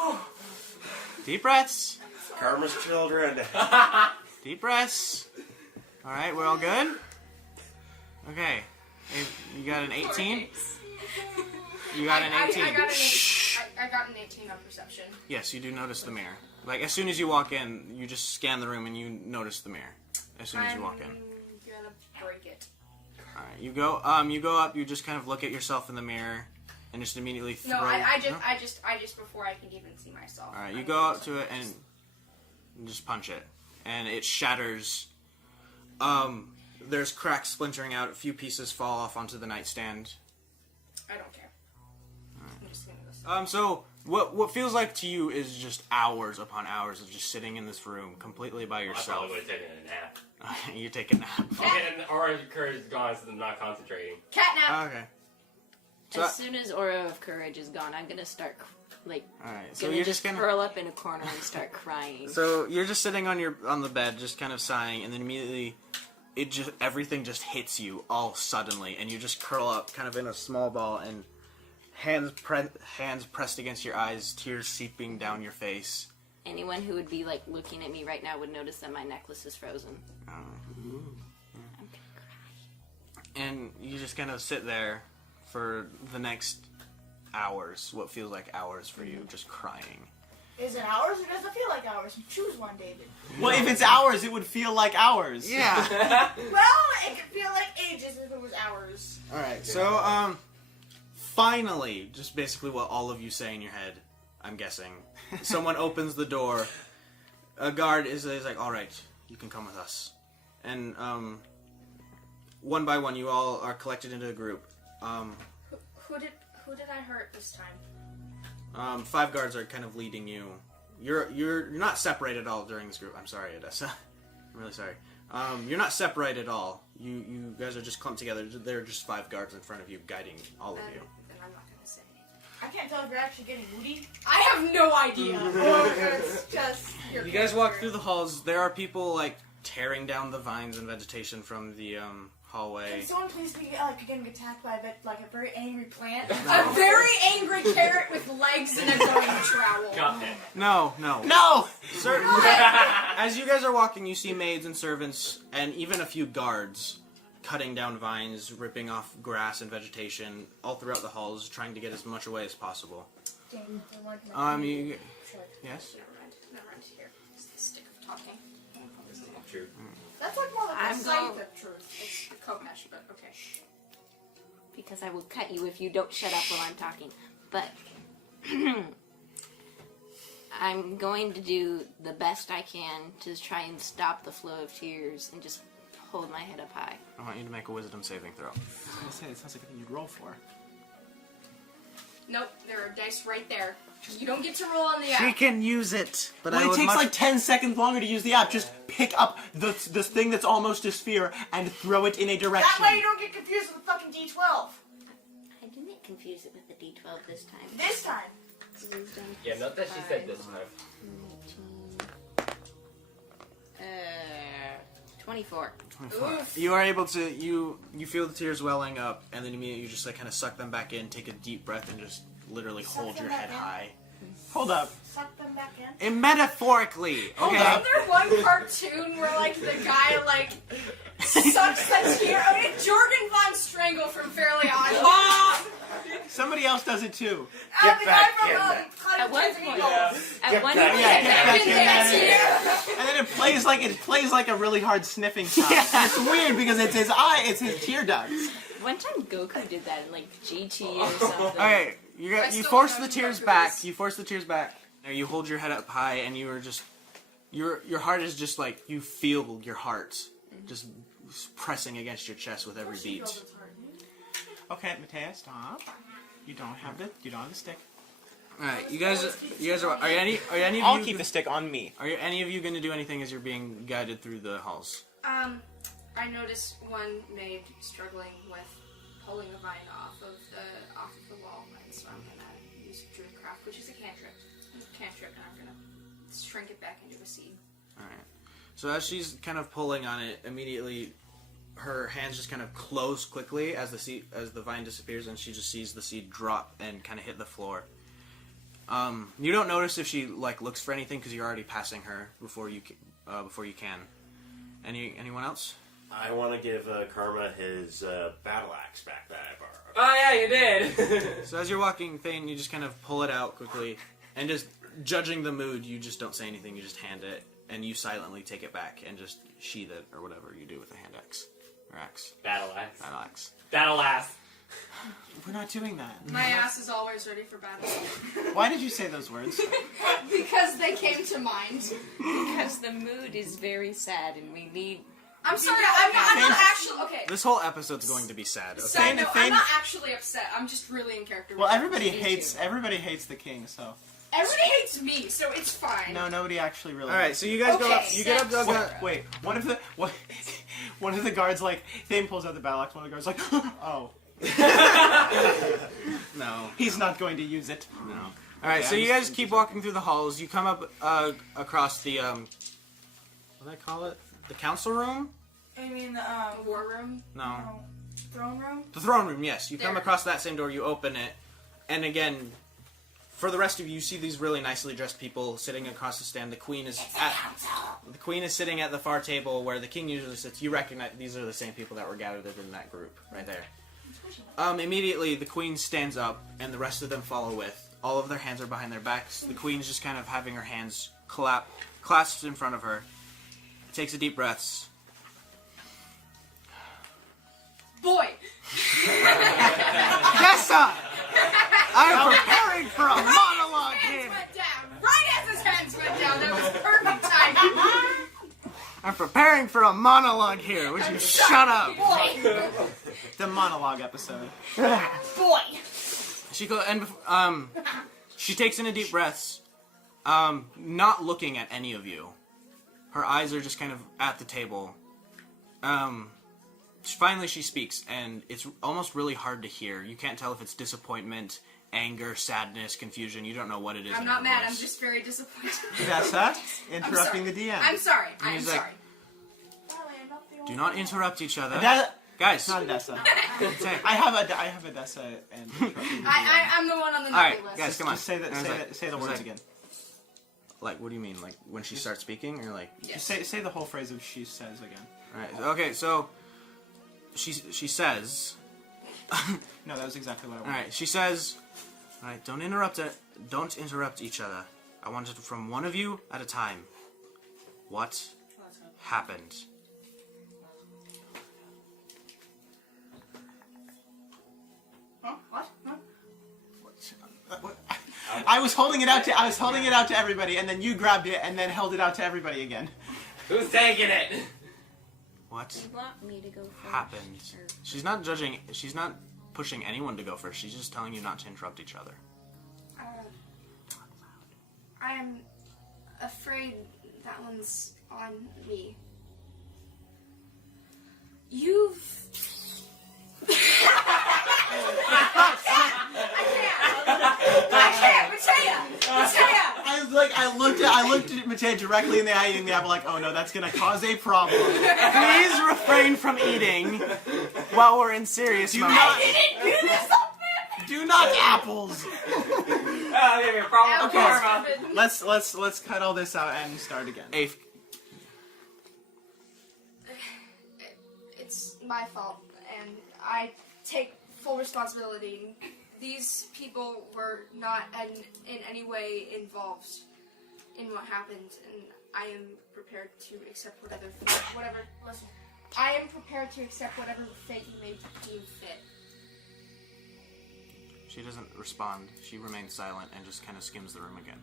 Deep breaths. Karma's children. Deep breaths. All right, we're all good? Okay. You got an 18? You got an 18. I got an 18 on perception. Yes, you do notice the mirror. Like, as soon as you walk in, you just scan the room and you notice the mirror. As soon as you walk in. I'm gonna break it. Alright, you go up, you just kind of look at yourself in the mirror and just immediately throw... No, I just before I can even see myself. Alright, you go up to it and just punch it. and it shatters. There's cracks splintering out. A few pieces fall off onto the nightstand. I don't care. I'm just gonna go. So what feels like to you is just hours upon hours of just sitting in this room completely by I yourself. probably would have taken a nap. You take a nap. Or courage is gone, so I'm not concentrating. Cat nap. Okay. So As soon as Aura of Courage is gone, I'm gonna start, like, alright, so gonna you're just just gonna... curl up in a corner and start crying. So you're just sitting on the bed, just kind of sighing, and then immediately everything just hits you all suddenly, and you just curl up kind of in a small ball, and hands pressed against your eyes, tears seeping down your face. Anyone who would be, like, looking at me right now would notice that my necklace is frozen. I'm gonna cry. And you just kind of sit there for the next hours, what feels like hours for you, just crying. Is it hours or does it feel like hours? You choose one, David. Well, if it's hours, it would feel like hours. Yeah. Well, it could feel like ages if it was hours. Alright, so, finally, just basically what all of you say in your head, I'm guessing. Someone opens the door. A guard is like, alright, you can come with us. And, one by one, you all are collected into a group. Who did I hurt this time? 5 guards are kind of leading you. You're not separated at all during this group. I'm sorry, Adessa. I'm really sorry. You're not separated at all. You guys are just clumped together. There are just 5 guards in front of you, guiding all of you. Then I'm not gonna say anything. I can't tell if you're actually getting moody. I have no idea. Or it's just your You guys walk character. through the halls. There are people like tearing down the vines and vegetation from the hallway. Can someone please be getting attacked by a very angry plant? A very angry carrot with legs and a garden trowel. Got it. No. No! Sir, as you guys are walking, you see maids and servants, and even a few guards cutting down vines, ripping off grass and vegetation all throughout the halls, trying to get as much away as possible. Dang, You... Yes? Never mind. Here. It's the stick of talking. True. That's like more like a I'm sight go- of truth. It's Kopesh, but okay. Because I will cut you if you don't shut up while I'm talking. But I'm going to do the best I can to try and stop the flow of tears and just hold my head up high. I want you to make a wisdom saving throw. I was gonna say, it sounds like a thing you'd roll for. Nope, there are dice right there. You don't get to roll on the She app. can use it, but Well, it takes like 10 seconds longer to use the app. Just pick up the thing that's almost a sphere and throw it in a direction. That way you don't get confused with the fucking D12. I didn't confuse it with the D12 this time. This time. Yeah, not that she said this time. 24. Oof. You are able to, you feel the tears welling up, and then immediately you just like kind of suck them back in, take a deep breath, and just literally Suck hold them your back head in? high. Hold up. Suck them back in. And metaphorically, okay? Isn't there one cartoon where, like, the guy, like, sucks the tear? I mean, Jorgen von Strangle from Fairly Odd. Ah! Somebody else does it too. The guy back from in. Cloud At one Kids and point- Eagles. At one back point, in. Back in that tear. And then it plays like a really hard sniffing sound. It's weird because it's his tear ducts. one time Goku did that in, like, GT or something. Okay, you I you still force don't the know tears Goku back. is. You force the tears back. You hold your head up high, and you are just your heart is just like you feel your heart just pressing against your chest with every beat. Okay, Matea, stop. You don't have the stick. All right, you guys are any of I'll you keep the stick on me. are any of you going to do anything as you're being guided through the halls? I noticed one maid struggling with pulling a vine off of the wall, and so I'm gonna use Druidcraft, which is a cantrip. It's a cantrip, and I'm gonna shrink it back into a seed. All right. So as she's kind of pulling on it, immediately her hands just kind of close quickly as the vine disappears, and she just sees the seed drop and kind of hit the floor. You don't notice if she like looks for anything because you're already passing her before you can. Anyone else? I want to give Karma his battle axe back that I borrowed. Oh yeah, you did. So as you're walking, Thain, you just kind of pull it out quickly, and just judging the mood, you just don't say anything. You just hand it, and you silently take it back and just sheath it or whatever you do with a hand axe or axe. Battle axe. Battle axe. That'll last. We're not doing that. My ass is always ready for battle. Why did you say those words? Because they came to mind. Because the mood is very sad and we need... I'm sorry, I'm not actually... Okay. This whole episode's going to be sad. Okay? Side note, I'm not actually upset. I'm just really in character. Well, everybody hates the king, so... Everybody hates me, so it's fine. No, nobody actually really... Alright, so you guys go up... You get up... Wait, one of the guards, like... Thain pulls out the battle axe, one of the guards like, oh. No. He's not going to use it. No. Alright, so you guys keep walking through the halls. You come up across the, what do I call it? The council room? I mean, War room? No. Throne room? The throne room, yes. You come There. across that same door, you open it, and again, for the rest of you, you see these really nicely dressed people sitting across the stand. The queen is sitting at the far table where the king usually sits. You recognize these are the same people that were gathered in that group right there. Immediately, the queen stands up, and the rest of them follow with. All of their hands are behind their backs. The queen's just kind of having her hands clasped in front of her. Takes a deep breaths. Boy! Adessa! I'm preparing for a monologue here! Went down. Right as his hands went down. That was perfect timing. I'm preparing for a monologue here. Would you shut up? Boy! The monologue episode. Boy! She takes in a deep breaths, not looking at any of you. Her eyes are just kind of at the table. Finally she speaks, and it's almost really hard to hear. You can't tell if it's disappointment, anger, sadness, confusion. You don't know what it is. I'm not mad, I'm just very disappointed. Adessa, interrupting the DM. I'm sorry. And I'm he's like, sorry. do not interrupt each other. Guys, Guys. not Adessa. I have Adessa and interrupting the DM. I'm the one on the naughty Alright, list. guys, come on. Just say the words like- again. Like, what do you mean? Like, when she starts speaking? Or like... Just say the whole phrase of she says again. Alright, okay, so... She says... No, that was exactly what I wanted. Alright, she says... Alright, don't interrupt each other. I want it from one of you at a time. What happened? Huh? What? Huh? I was holding it out to everybody, and then you grabbed it and then held it out to everybody again. Who's taking it? What You want me to go first? happened? Or- She's not judging. She's not pushing anyone to go first. She's just telling you not to interrupt each other. I'm afraid that one's on me. You've... I can't! Matea! I looked at Matea directly in the eye, and I'm like, oh no, that's gonna cause a problem. Please refrain from eating while we're in serious mode. I didn't do this on purpose! Do not apples. Oh, maybe a problem with karma. Let's cut all this out and start again. Aife, It's my fault, and I take full responsibility. These people were not in any way involved in what happened, and I am prepared to accept whatever. Listen, I am prepared to accept whatever fate you may deem fit. she doesn't respond. She remains silent and just kind of skims the room again.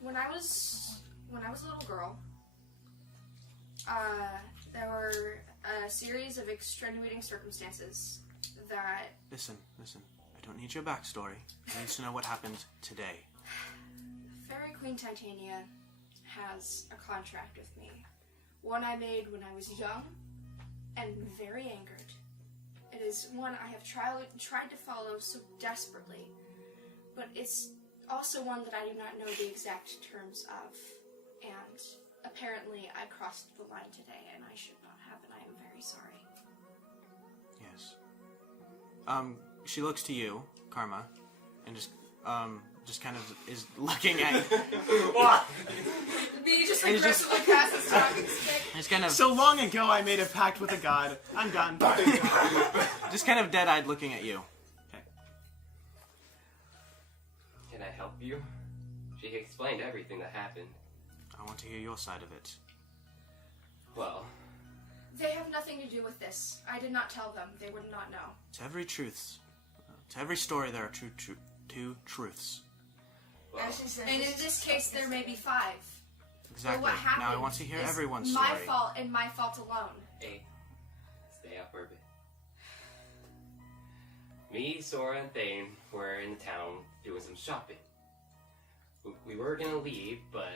When I was a little girl, there were a series of extenuating circumstances that... Listen. I don't need your backstory. I need to know what happened today. Fairy Queen Titania has a contract with me. One I made when I was young and very angered. It is one I have tried to follow so desperately, but it's also one that I do not know the exact terms of. And apparently I crossed the line today, and I should not have, and I am very sorry. Yes. She looks to you, Karma, and just kind of is looking at you. What? Me just It's just- aggressively passes talking stick. Just kind of, So long ago, I made a pact with a god. I'm done. just kind of dead-eyed looking at you. Can I help you? She explained everything that happened. I want to hear your side of it. Well, They have nothing to do with this. I did not tell them. They would not know. To every story, there are two truths. Well, And in this case, there may be 5. Exactly. But what happened Now I want to hear is everyone's my story. fault and my fault alone. hey, stay up for a bit. Me, Sora, and Thain were in the town doing some shopping. We were gonna leave, but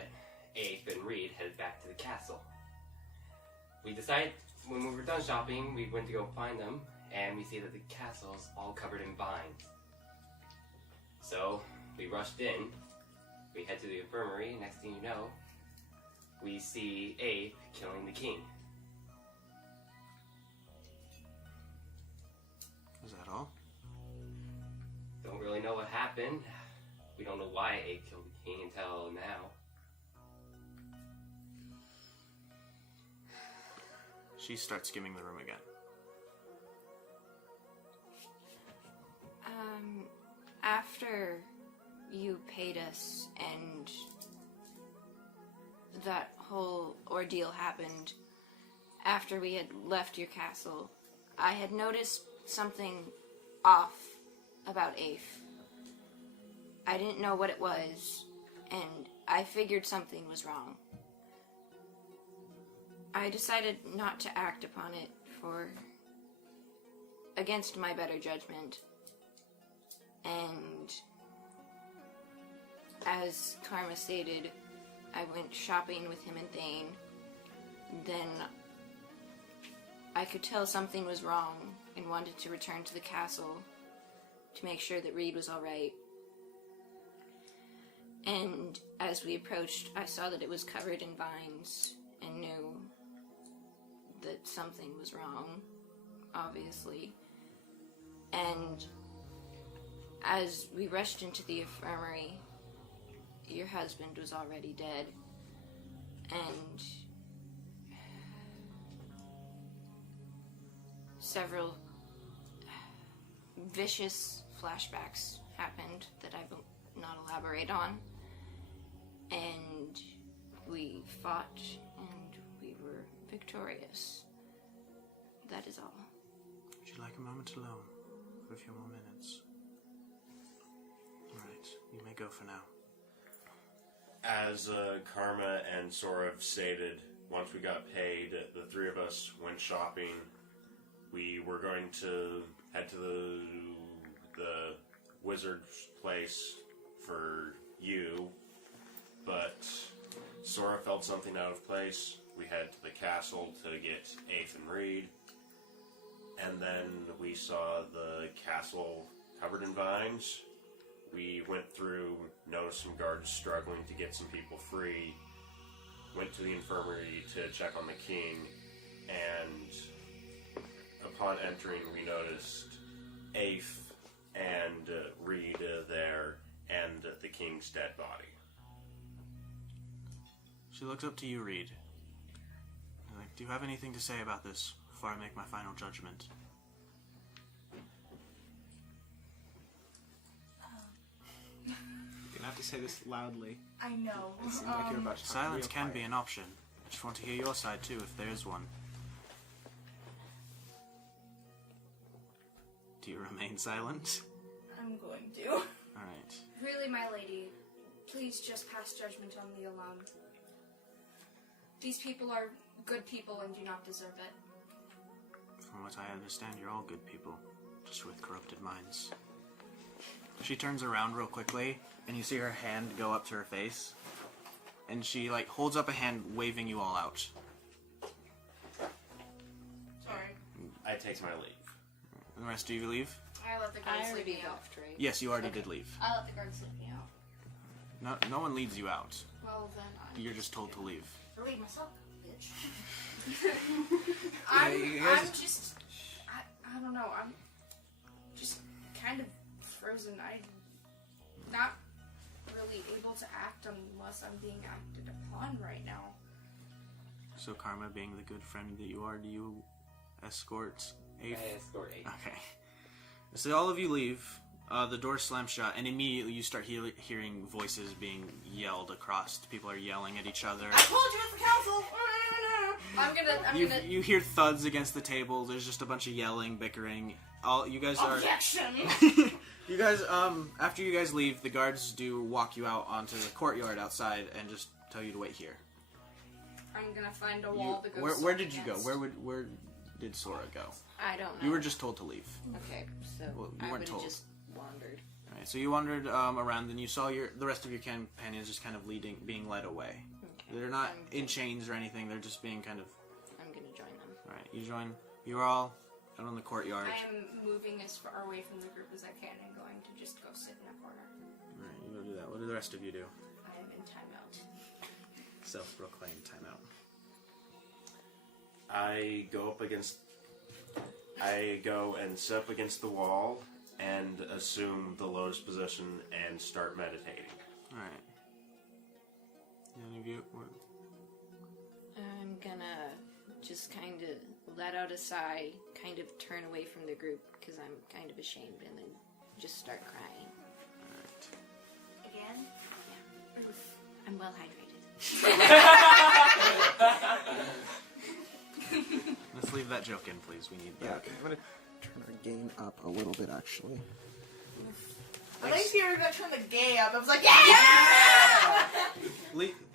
Aife and Reed headed back to the castle. We decided when we were done shopping, we went to go find them, and we see that the castle's all covered in vines. So we rushed in. We head to the infirmary, and next thing you know, we see Aife killing the king. Is that all? Don't really know what happened. We don't know why Aife killed the king until now. She starts skimming the room again. After you paid us and that whole ordeal happened, after we had left your castle, I had noticed something off about Aife. I didn't know what it was, and I figured something was wrong. I decided not to act upon it against my better judgment. And as Karma stated, I went shopping with him and Thain. Then I could tell something was wrong and wanted to return to the castle to make sure that Reed was alright. And as we approached, I saw that it was covered in vines and knew that something was wrong, obviously. And as we rushed into the infirmary, your husband was already dead. And several vicious flashbacks happened that I will not elaborate on. And we fought and we were victorious. That is all. Would you like a moment alone for a few more minutes? Alright, you may go for now. As Karma and Sora have stated, once we got paid, the three of us went shopping. We were going to head to the wizard's place for you, but Sora felt something out of place. We head to the castle to get Aife and Reed, and then we saw the castle covered in vines. We went through, noticed some guards struggling to get some people free, went to the infirmary to check on the king, and upon entering we noticed Aife and Reed there, and the king's dead body. She looks up to you, Reed. Like, do you have anything to say about this before I make my final judgment? You have to say this loudly. I know. It seems like you're about to talk Silence real can quiet. be an option. I just want to hear your side too, if there is one. Do you remain silent? I'm going to. Alright. Really, my lady, please just pass judgment on me alone. These people are good people and do not deserve it. From what I understand, you're all good people, just with corrupted minds. She turns around real quickly, and you see her hand go up to her face, and she holds up a hand, waving you all out. Sorry. I take my leave. And the rest of you leave? I let the guards I sleep already me out. left, right? Yes, you already did leave. I let the guards sleep me out. No one leads you out. Well, then You're just told to leave. I leave myself, bitch. you guys- I'm just, I don't know, I'm just kind of frozen. I'm not really able to act unless I'm being acted upon right now. So Karma, being the good friend that you are, do you escort Aife? I escort Aife. Okay. So all of you leave. The door slams shut, and immediately you start hearing voices being yelled across. People are yelling at each other. I told you it's the council! I'm gonna... You hear thuds against the table. There's just a bunch of yelling, bickering. You guys are... Objection! You guys, after you guys leave, the guards do walk you out onto the courtyard outside and just tell you to wait here. I'm gonna find a wall to go. Where did you go? Where did Sora go? I don't know. You were just told to leave. Okay, so Well, you I weren't would told. have just wandered. Alright, so you wandered around, and you saw the rest of your companions just kind of being led away. Okay. They're not in chains or anything. They're just being kind of. I'm gonna join them. Alright, you join. You're all out on the courtyard. I am moving as far away from the group as I can and going to just go sit in a corner. Alright, you go do that. What do the rest of you do? I am in timeout. Self-proclaimed timeout. I go and sit up against the wall and assume the lotus position and start meditating. Alright. Any of you? I'm gonna just kind of let out a sigh, kind of turn away from the group because I'm kind of ashamed, and then just start crying. Alright. Again? Yeah. I'm well hydrated. Let's leave that joke in, please. We need that. Yeah, okay. I'm gonna turn our gain up a little bit, actually. I think you were gonna turn the gay up. I was like, yeah!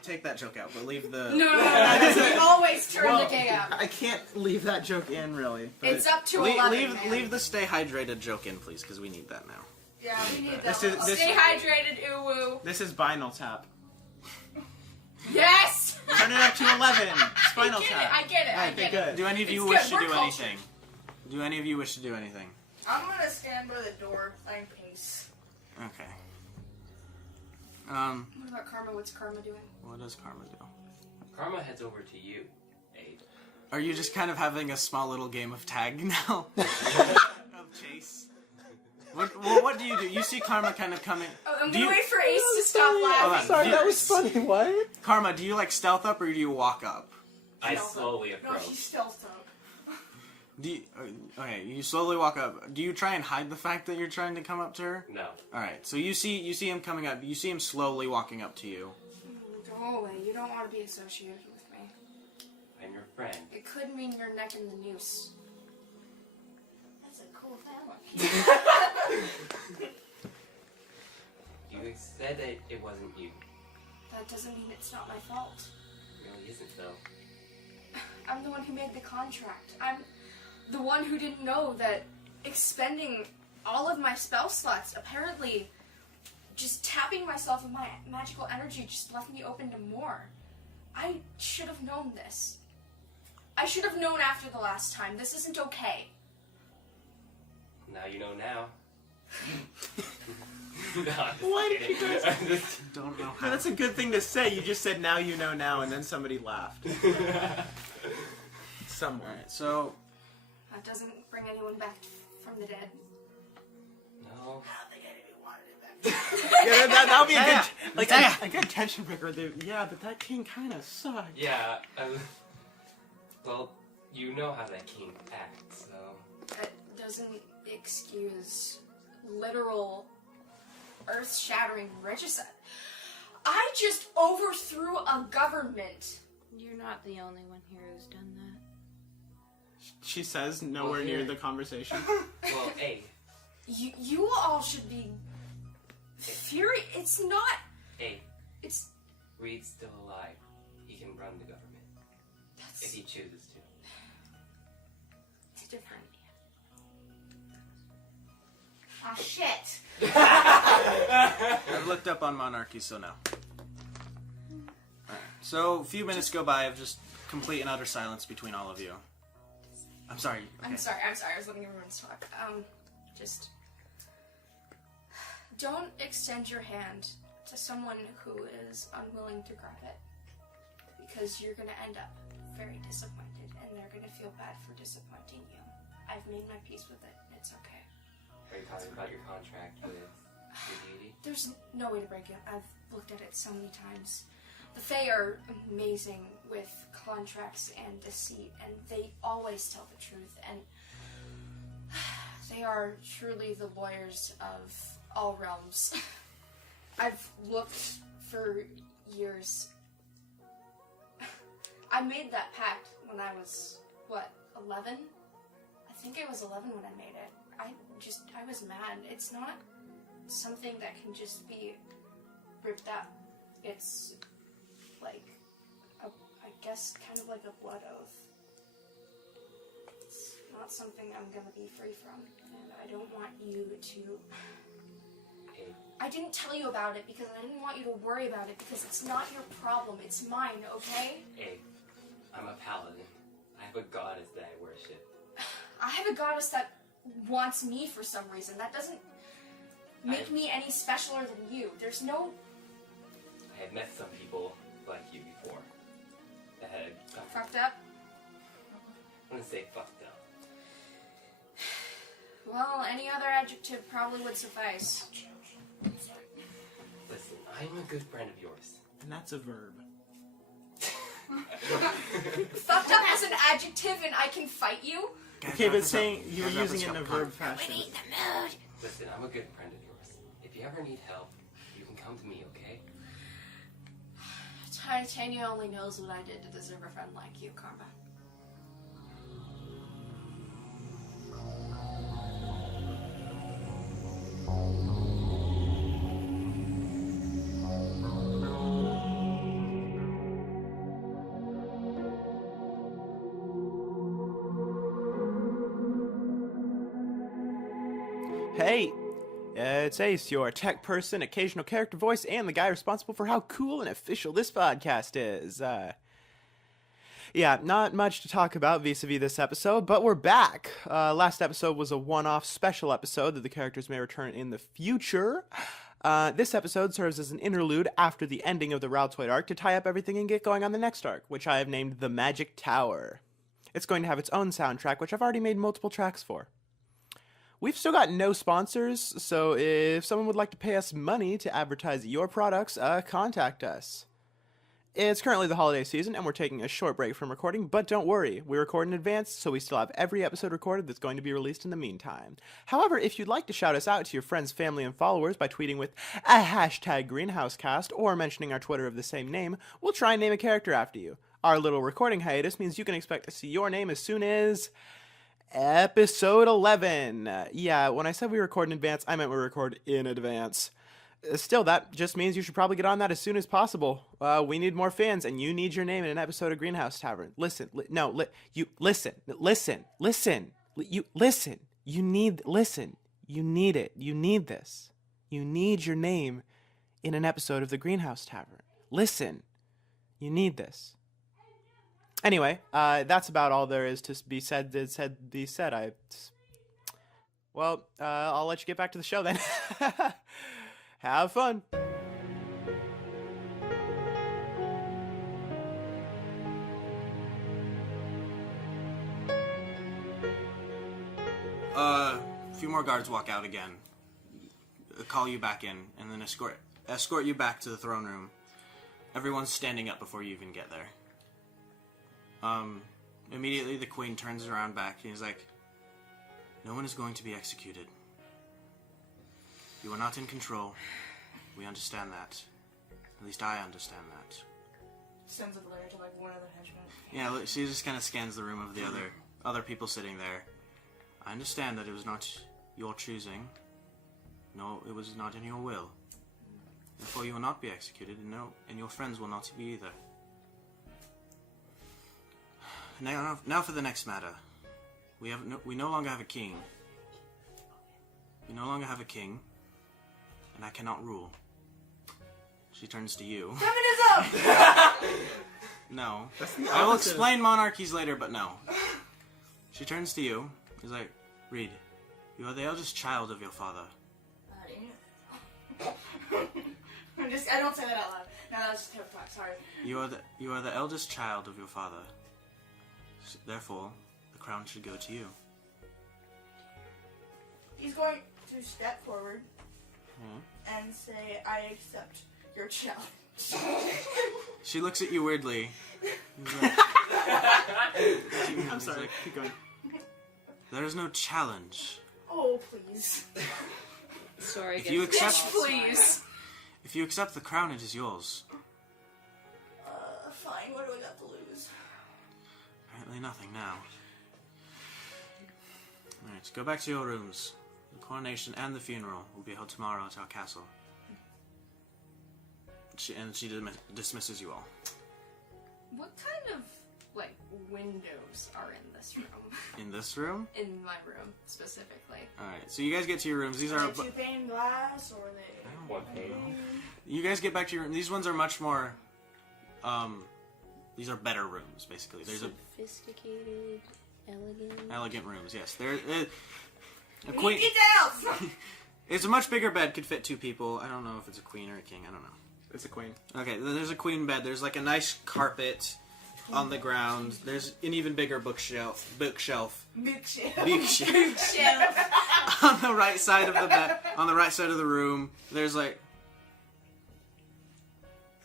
Take that joke out, but leave the... No, always turn the gay up. I can't leave that joke in, really. It's up to 11, man. Leave the stay hydrated joke in, please, because we need that now. Yeah, we need that. This is- one. this- Stay hydrated, ooh-woo. This is Binal Tap. Yes! Turn it up to 11. Spinal Tap. I get it, I get it. Do any of you It's wish good, to we're do cultured. anything? Do any of you wish to do anything? I'm gonna stand by the door, playing peace. Okay. What about Karma? What's Karma doing? What does Karma do? Karma heads over to you, Aife. Are you just kind of having a small little game of tag now? Of chase? What do you do? You see Karma kind of coming... Oh, I'm Do gonna you- wait for Ace to stop Hold laughing. on. Sorry, Do- that was funny. What? Karma, do you like stealth up or do you walk up? I slowly No, approach. she's stealthed up. Do you, okay, you slowly walk up. Do you try and hide the fact that you're trying to come up to her? No. Alright, so you see him coming up. You see him slowly walking up to you. Go away. You don't want to be associated with me. I'm your friend. It could mean your neck in the noose. That's a cool family. You said that it wasn't you. That doesn't mean it's not my fault. It really isn't, though. I'm the one who made the contract. I'm the one who didn't know that expending all of my spell slots, apparently just tapping myself with my magical energy just left me open to more. I should have known this. I should have known after the last time. This isn't okay. Now you know now. Why did you guys? Don't know how. That's a good thing to say. You just said now you know now, and then somebody laughed. Someone. Alright, so... That doesn't bring anyone back from the dead. No. Yeah, that'll be a good... Like, a good tension breaker. Yeah, but that king kind of sucked. Yeah. Well, you know how that king acts, so... That doesn't excuse literal earth-shattering regicide. I just overthrew a government. You're not the only one here who's done that. She says nowhere near the conversation. Well, Aife. You all should be furious. It's not. Aife. It's. Reed's still alive. He can run the government. That's If he chooses to. it's different. Ah, shit. I've looked up on monarchy, so no. Alright, so a few minutes go by of just complete and utter silence between all of you. I'm sorry. Okay. I'm sorry. I was letting everyone talk. Just don't extend your hand to someone who is unwilling to grab it, because you're gonna end up very disappointed, and they're gonna feel bad for disappointing you. I've made my peace with it. It's okay. Are you talking about your contract with your deity? There's no way to break it. I've looked at it so many times. The Fae are amazing with contracts and deceit, and they always tell the truth. And They are truly the lawyers of all realms. I've looked for years. I made that pact when I was, 11? I think I was 11 when I made it. I was mad. It's not something that can just be ripped out. It's like, I guess, kind of like a blood oath. It's not something I'm gonna be free from, and I don't want you to... I didn't tell you about it because I didn't want you to worry about it because it's not your problem, it's mine, okay? Hey, I'm a paladin. I have a goddess that I worship. I have a goddess that wants me for some reason. That doesn't make me any specialer than you. There's no... I have met some people like you before that had... Fucked up? I wouldn't say fucked up. Well, any other adjective probably would suffice. Listen, I'm a good friend of yours. And that's a verb. Fucked up as an adjective and I can fight you? Okay, but saying you were using it in a verb fashion. Listen, I'm a good friend of yours. If you ever need help, you can come to me, okay? Titania only knows what I did to deserve a friend like you, Karma. Hey, it's Ace, your tech person, occasional character voice, and the guy responsible for how cool and official this podcast is. Yeah, not much to talk about vis-a-vis this episode, but we're back. Last episode was a one-off special episode that the characters may return in the future. This episode serves as an interlude after the ending of the Raltoid arc to tie up everything and get going on the next arc, which I have named The Magic Tower. It's going to have its own soundtrack, which I've already made multiple tracks for. We've still got no sponsors, so if someone would like to pay us money to advertise your products, contact us. It's currently the holiday season, and we're taking a short break from recording, but don't worry, we record in advance, so we still have every episode recorded that's going to be released in the meantime. However, if you'd like to shout us out to your friends, family, and followers by tweeting with a hashtag GreenhouseCast or mentioning our Twitter of the same name, we'll try and name a character after you. Our little recording hiatus means you can expect to see your name as soon as... Episode 11. Yeah, when I said we record in advance, I meant we record in advance. Still, that just means you should probably get on that as soon as possible. We need more fans, and you need your name in an episode of Greenhouse Tavern. Listen. You need it. You need this. You need your name in an episode of the Greenhouse Tavern. Listen. You need this. Anyway, that's about all there is to be said. I'll let you get back to the show then. Have fun. A few more guards walk out again, call you back in, and then escort you back to the throne room. Everyone's standing up before you even get there. Immediately the queen turns around back and is like, no one is going to be executed. You are not in control. We understand that. At least I understand that. Sends a letter to like one of the henchmen. Yeah, she just kind of scans the room of the other people sitting there. I understand that it was not your choosing. No, it was not in your will. Therefore you will not be executed, and your friends will not be either. Now for the next matter. We no longer have a king. We no longer have a king, and I cannot rule. She turns to you. Feminism! No. I will explain monarchies later, but no. She turns to you. She's like, Reed, you are the eldest child of your father. I don't say that out loud. No, that's just tough talk. Sorry. You are the eldest child of your father. Therefore, the crown should go to you. He's going to step forward and say, I accept your challenge. She looks at you weirdly. Like, I'm sorry, keep going. There is no challenge. Oh, please. Sorry. If you accept, Please. if you accept the crown, it is yours. Fine. What do I got to lose? Apparently nothing now. Alright, go back to your rooms. The coronation and the funeral will be held tomorrow at our castle. She dismisses you all. What kind of, like, windows are in this room? In this room? In my room, specifically. Alright, so you guys get to your rooms. These are... Are they 2 pane glass, or are they... One pane. You guys get back to your room. These ones are much more... these are better rooms, basically. There's Sophisticated, elegant. elegant rooms, yes. They're... a We queen... need details! It's a much bigger bed, could fit 2 people. I don't know if it's a queen or a king, I don't know. It's a queen. Okay, there's a queen bed. There's like a nice carpet on the ground. There's an even bigger bookshelf. Bookshelf. On the right side of the bed, on the right side of the room, there's like...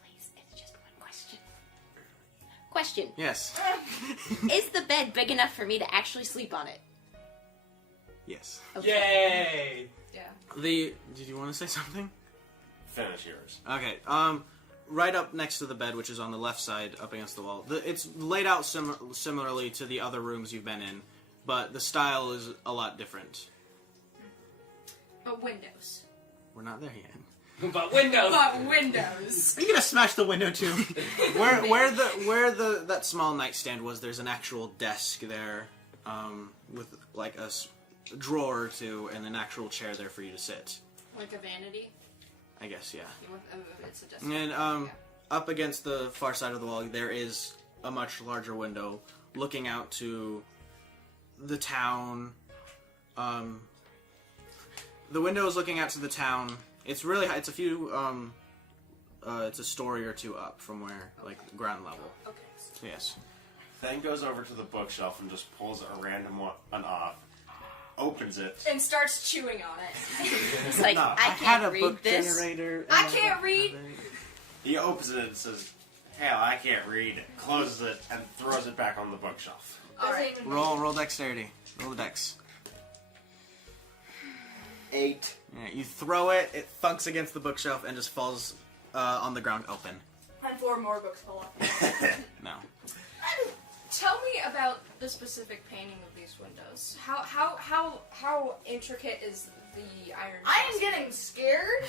Please, it's just one question. Question. Yes. Is the bed big enough for me to actually sleep on it? Yes. Yay! Yeah. Did you want to say something? Finish yours. Okay, right up next to the bed, which is on the left side, up against the wall. It's laid out similarly to the other rooms you've been in, but the style is a lot different. But windows. We're not there yet. But windows! But windows! Are you gonna smash the window too? Where that small nightstand was, there's an actual desk there, with like a drawer or 2, and an actual chair there for you to sit. Like a vanity? I guess, yeah. It's a desk. And up against the far side of the wall, there is a much larger window looking out to the town. The window is looking out to the town. It's really high. It's a few. It's a story or 2 up from where, like, ground level. Okay. Yes. Thain goes over to the bookshelf and just pulls a random one off, opens it. And starts chewing on it. It's like, No, I had can't a read book this. generator. I can't read! He opens it and says, "Hell, I can't read." Closes it and throws it back on the bookshelf. Alright. Roll dexterity. Roll the dex. 8. Yeah, you throw it. It thunks against the bookshelf and just falls on the ground open. And 4 more books fall off. No. Tell me about the specific painting of these windows. How intricate is the iron? I am getting scared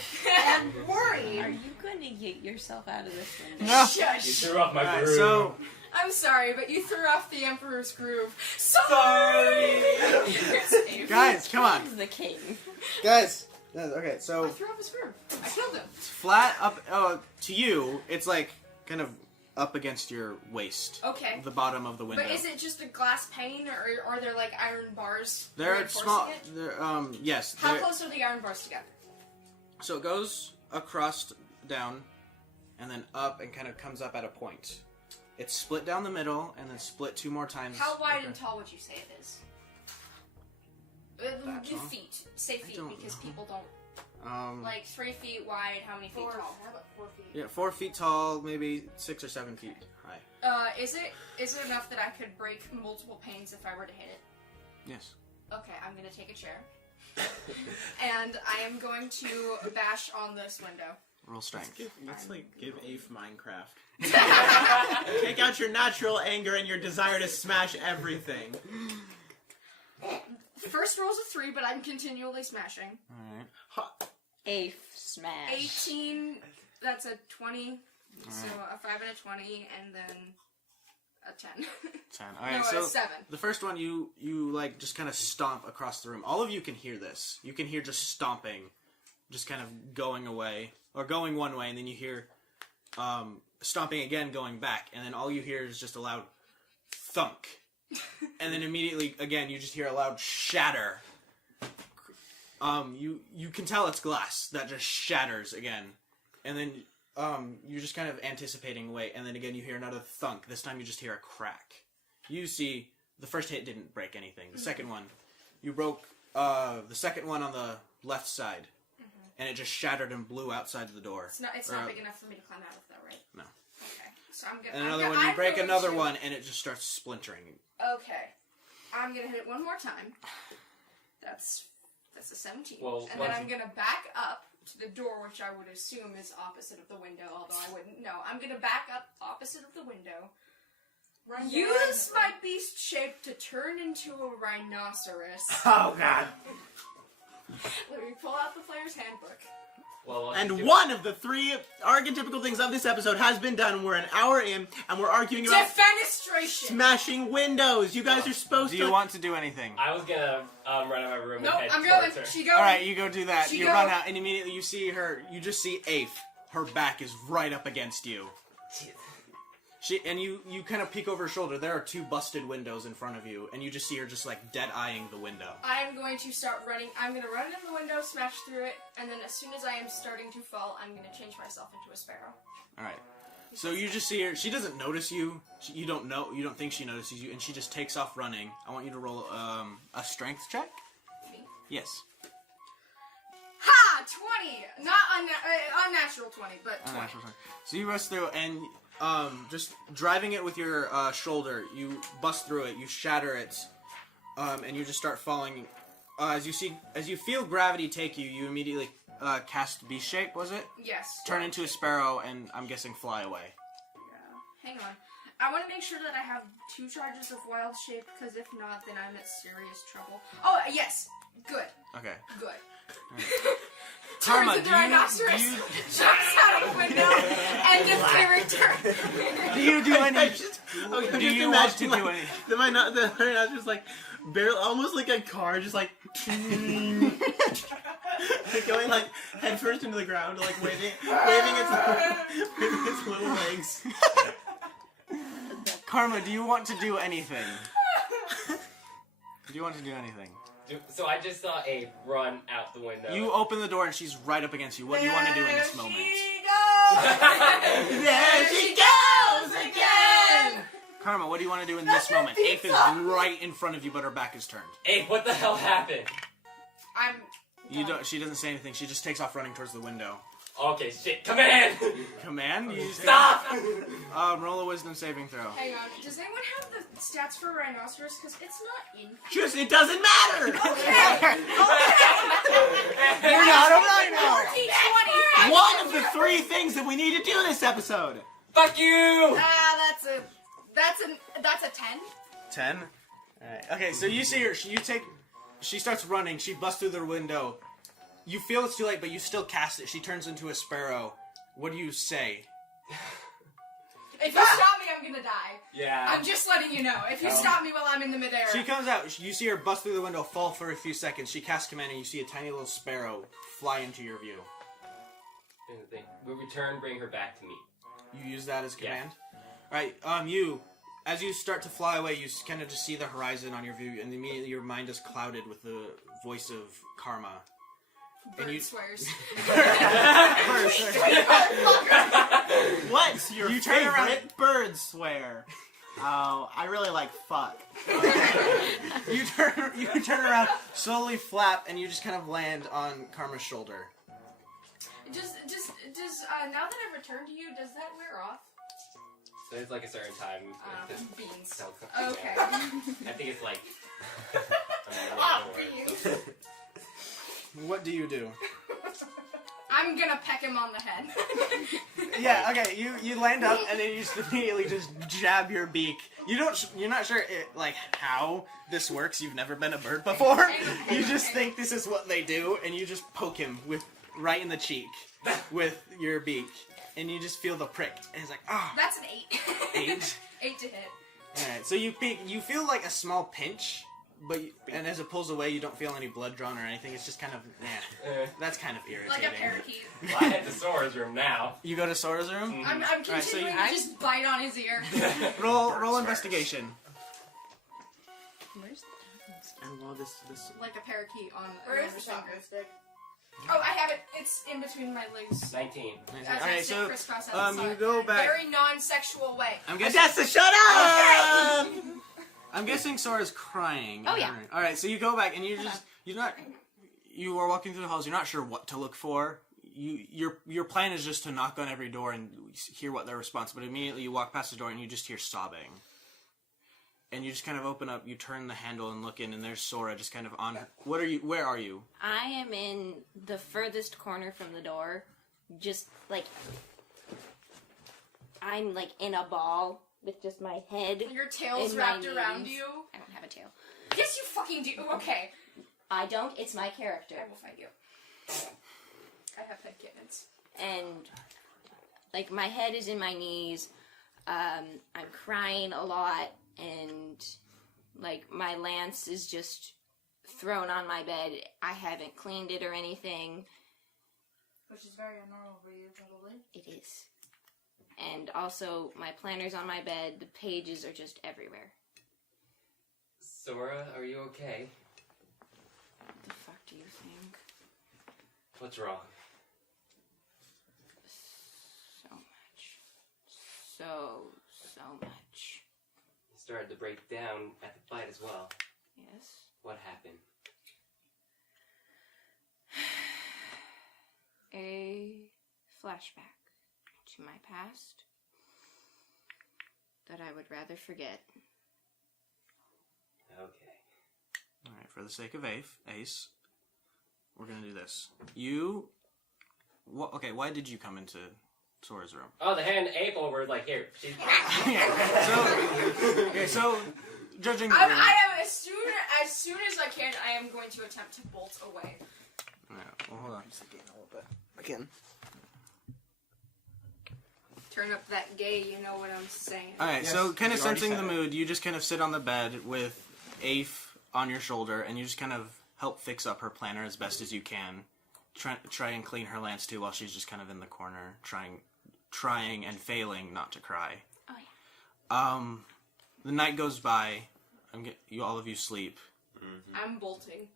and worried. Are you going to get yourself out of this window? No. Shush. You threw off my Alright, broom. so I'm sorry, but you threw off the Emperor's Groove. Sorry! guys, come on. He's the king. Guys. Okay, I so threw off his groove. I killed him. flat up to you, it's like kind of up against your waist. Okay. The bottom of the window. But is it just a glass pane, or are there like iron bars? They're reinforcing small. it? They're, yes. How they're- close are the iron bars together? So it goes across, down, and then up, and kind of comes up at a point. It's split down the middle, and then split 2 more times. How wide and across. tall would you say it is? That Do tall? feet. Say feet don't because know. people don't. Um, Like 3 feet wide, how many feet 4. tall? How about 4 feet? yeah, 4 feet tall, maybe 6 or 7 feet high. Is it enough that I could break multiple panes if I were to hit it? Yes. Okay, I'm gonna take a chair. And I am going to bash on this window. Roll strength. Let's like give Aife Minecraft. Take out your natural anger and your desire to smash everything. First roll's a 3, but I'm continually smashing. Alright. Aife smash. 18, that's a 20. So a 5 and a 20, and then a 10. 10. Alright, No, so a 7. the first one you like just kind of stomp across the room. All of you can hear this. You can hear just stomping, just kind of going away, or going one way, and then you hear stomping again going back, and then all you hear is just a loud thunk. And then immediately, again, you just hear a loud shatter. You can tell it's glass that just shatters again. And then you're just kind of anticipating away, and then again you hear another thunk. This time you just hear a crack. You see, the first hit didn't break anything. The second one, you broke the second one on the left side, and it just shattered and blew outside the door. It's not big enough for me to climb out of, though, right? No. Okay. So I'm gonna. And another one, you break another one, and it just starts splintering. Okay. I'm gonna hit it one more time. That's That's a 17. Well, and then I'm gonna back up to the door, which I would assume is opposite of the window, although I wouldn't know. I'm gonna back up opposite of the window. Use my beast shape to turn into a rhinoceros. Oh god. Let me pull out the player's handbook. Well, And one of the 3 archetypical things of this episode has been done. We're an hour in, and we're arguing about Defenestration! smashing windows. You guys are supposed Do to... you want to do anything? I was gonna run out of my room Nope, and head I'm going. towards her. She goes. Alright, you go do that. She You go- run out, and immediately you see her, you just see Aife. Her back is right up against you. You kind of peek over her shoulder. There are 2 busted windows in front of you, and you just see her just like dead-eyeing the window. I'm going to start running. I'm going to run in the window, smash through it, and then as soon as I am starting to fall, I'm going to change myself into a sparrow. Alright. So you just see her. She doesn't notice you. You don't think she notices you, and she just takes off running. I want you to roll a strength check. Me? Yes. Ha! 20! Not unnatural 20, but 20. Unnatural 20. So you rush through, and just driving it with your shoulder, you bust through it, you shatter it, and you just start falling. As you feel gravity take you, you immediately cast Beast Shape, was it? Yes. Turn into a sparrow, and I'm guessing fly away. Yeah. Hang on. I want to make sure that I have 2 charges of Wild Shape, because if not, then I'm at serious trouble. Oh, yes! Good. Okay. Good. Karma, Turns into rhinoceros, jumps out of the window, end of character. do you do any? Do you want to do anything? The rhinoceros like barely, almost like a car, just like going like head first into the ground, like waving its little legs. Karma, do you want to do anything? Do you want to do anything? So I just saw Abe run out the window. You open the door and she's right up against you. What do you want to do in this moment? There she goes again! Karma, what do you want to do in this moment? Aife is right in front of you, but her back is turned. Abe, what the hell happened? She doesn't say anything. She just takes off running towards the window. Okay, shit. Command! Command? You Stop! Roll a wisdom saving throw. Hang on. Does anyone have the stats for rhinoceros? Because it's not in. Just, it doesn't matter! Okay. You're not a rhino! 20. One of the 3 things that we need to do this episode! Fuck you! That's a 10. 10? Alright. Okay, so you see her. She starts running. She busts through the window. You feel it's too late, but you still cast it. She turns into a sparrow. What do you say? If you stop me, I'm gonna die. Yeah. I'm just letting you know. If you stop me while I'm in the midair. She comes out. You see her bust through the window, fall for a few seconds. She casts command, and you see a tiny little sparrow fly into your view. Here's the thing. We return, bring her back to me. You use that as command? Alright, as you start to fly away, you kind of just see the horizon on your view, and immediately your mind is clouded with the voice of Karma. Bird swears. What's your You turn favorite around- bird swear? Oh, I really like fuck. You turn around, slowly flap, and you just kind of land on Karma's shoulder. Does now that I've returned to you, does that wear off? There's like a certain time. Beans. Yeah. Okay. I think it's like. What do you do? I'm gonna peck him on the head. Yeah, okay, you land up, and then you just immediately just jab your beak. You're not sure how this works. You've never been a bird before. You just think this is what they do, and you just poke him right in the cheek with your beak, and you just feel the prick, and he's like, ah. That's an 8. 8? 8 to hit. Alright, so you feel like a small pinch, and as it pulls away, you don't feel any blood drawn or anything. It's just kind of, that's kind of irritating. Like a parakeet. Well, I head to Sora's room now. You go to Sora's room? Mm-hmm. I'm continuing to just bite on his ear. Roll investigation. Where's the And while this Like a parakeet on Where's another the finger. taco stick? Oh, I have it. It's in between my legs. 19. As I Alright, sit so crisscross outside. you go back. Very non-sexual way. I'm guessing. Adessa, shut up! I'm guessing Sora's crying. Oh, yeah. All right, so you go back and you are walking through the halls. You're not sure what to look for. Your plan is just to knock on every door and hear what their response. But immediately you walk past the door and you just hear sobbing. and you just kind of open up, you turn the handle and look in, and there's Sora just kind of on... Where are you? I am in the furthest corner from the door. Just, like... I'm, like, in a ball with just my head. Your tail's in wrapped my around knees. you? I don't have a tail. Yes, you fucking do. Okay. I don't. It's my character. I will find you. I have head kittens. And, like, my head is in my knees. I'm crying a lot. And, like, my lance is just thrown on my bed. I haven't cleaned it or anything. Which is very abnormal for you, probably. It is. And also, my planner's on my bed. The pages are just everywhere. Sora, are you okay? What the fuck do you think? What's wrong? So much. So much. You started to break down at the fight as well. Yes. What happened? A flashback to my past that I would rather forget. Okay. Alright, for the sake of Ace, we're gonna do this. Okay, why did you come into Sora's room? Oh, the hand Aife were like, here. She's... so, judging the I room... am, as soon as I can, I am going to attempt to bolt away. Alright, well, hold on. Just again a little bit. Again. Turn up that gay, you know what I'm saying. Alright, Yes, so kind of you already sensing said the it. mood, you just kind of sit on the bed with Aife on your shoulder, and you just kind of help fix up her planner as best as you can. Try and clean her lance too while she's just kind of in the corner, trying and failing not to cry. Oh yeah. The night goes by. All of you sleep. I'm bolting.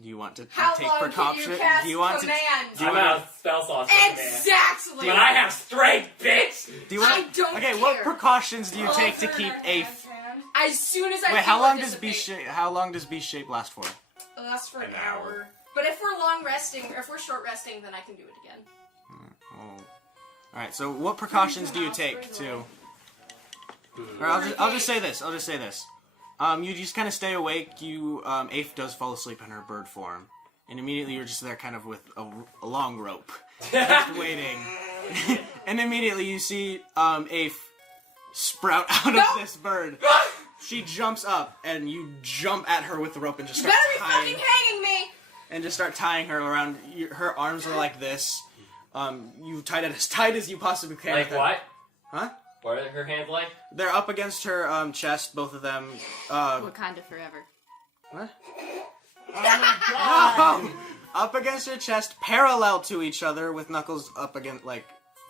Do you want to How take long precaution? can you cast do you want command? to? Do you I'm want out of spell slots for command. Exactly! But I have strength, bitch! Do you want? I don't Okay, care. what precautions do you take to keep Aife? As soon as I Wait, feel how long it does dissipate. How long does Beast Shape last for? It lasts for an An hour. hour. But if we're long resting, or if we're short resting, then I can do it again. Oh. All right. So, what precautions do you take to? Or I'll just say this. You just kind of stay awake. Aife does fall asleep in her bird form, and immediately you're just there, kind of with a long rope, just waiting. And immediately you see Aife sprout out of this bird. She jumps up, and you jump at her with the rope and just You start better be tying. fucking hanging me! And just start tying her around. Her arms are like this. You tied it as tight as you possibly can. Like what? Huh? What are her hands like? They're up against her chest, both of them. Wakanda forever. What? No! Up against her chest, parallel to each other, with knuckles up against,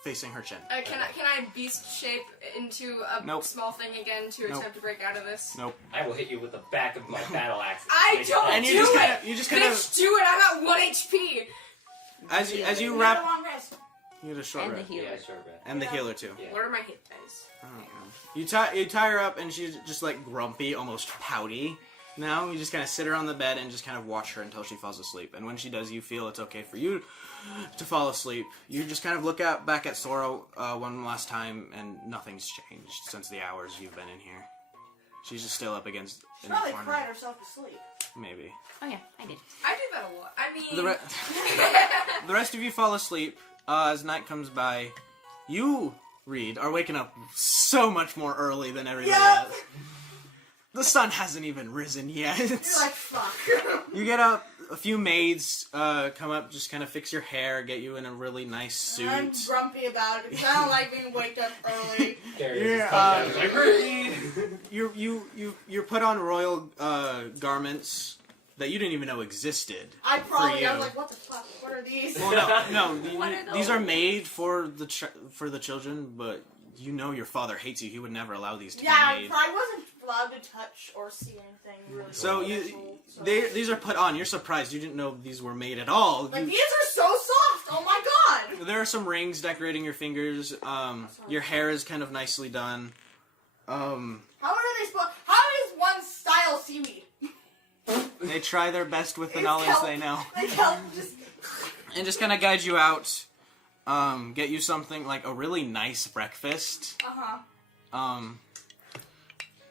facing her chin. Can I beast shape into a Nope. small thing again to Nope. attempt to break out of this? Nope. I will hit you with the back of my battle axe. I don't And do you just it! kinda, you just kind of, Bitch, do it! I'm at 1 HP! as you Another wrap, long rest. you get a short And the rest. healer. Yeah, sure, bet. And the healer too. Yeah. What are my hit dice? I don't know. You tie her up, and she's just grumpy, almost pouty. Now you just kind of sit her on the bed and just kind of watch her until she falls asleep. And when she does, you feel it's okay for you to fall asleep. You just kind of look back at Sora one last time, and nothing's changed since the hours you've been in here. She's just still up against She in the probably corner. cried herself to sleep. Maybe. Oh yeah, I did. I do that a lot. I mean... The rest of you fall asleep as night comes by. You, Reed, are waking up so much more early than everybody Yep. else. The sun hasn't even risen yet. You're like, fuck. You get up, a few maids come up, just kind of fix your hair, get you in a really nice suit. I'm grumpy about it because I don't like being waked up early. Carrie Yeah, just comes down, like, You're put on royal garments that you didn't even know existed. I you. was like, what the fuck? What are these? Well, no, What are these are those? made for the children, but you know your father hates you. He would never allow these to Yeah, be made. I wasn't allowed to touch or see anything really. So special, so- these are put on. You're surprised. You didn't know these were made at all. Like, You- these are so soft! Oh my god! There are some rings decorating your fingers. Your hair is kind of nicely done. How are they supposed? How is one style seaweed? They try their best with the It's knowledge kelp. they know. They help just. And just kind of guide you out. Get you something like a really nice breakfast. Uh huh.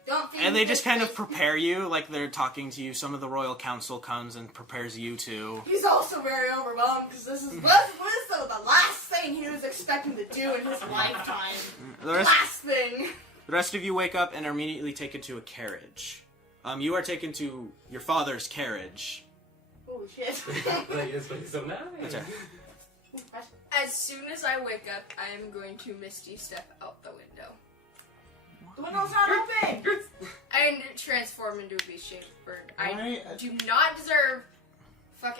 Don't feed And me they just fish kind of face. prepare you, like they're talking to you. Some of the royal council comes and prepares you too. He's also very overwhelmed because this is what is the last thing he was expecting to do in his lifetime. The rest, Last thing. the rest of you wake up and are immediately taken to a carriage. You are taken to your father's carriage. Holy shit. Like, it's so nice. Okay. As soon as I wake up, I am going to Misty step out the window. The window's not open! And transform into a beast-shaped bird. I Right. do not deserve...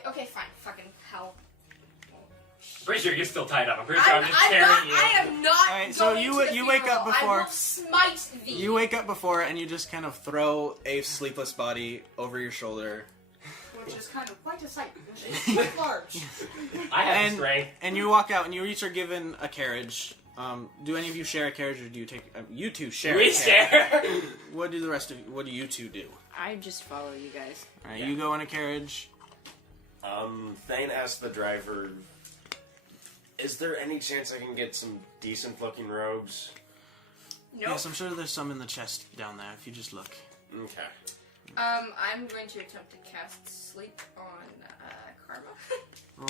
Okay, fine. Fucking hell. Pretty sure you're still tied up. I'm pretty sure I'm just carrying you. I am not Alright, so going you- to the you wake up funeral. before- I will smite thee. You wake up before and you just kind of throw Aife's sleepless body over your shoulder. Which is kind of quite a sight. It's quite large. I have And- strength. And you walk out and you each are given a carriage. Do any of you share a carriage or do you take... you two share We a carriage. share. What do the rest of you... What do you two do? I just follow you guys. Alright, you go in a carriage. Thane asked the driver, is there any chance I can get some decent looking robes? Nope. Yes, I'm sure there's some in the chest down there if you just look. Okay. I'm going to attempt to cast sleep on Karma.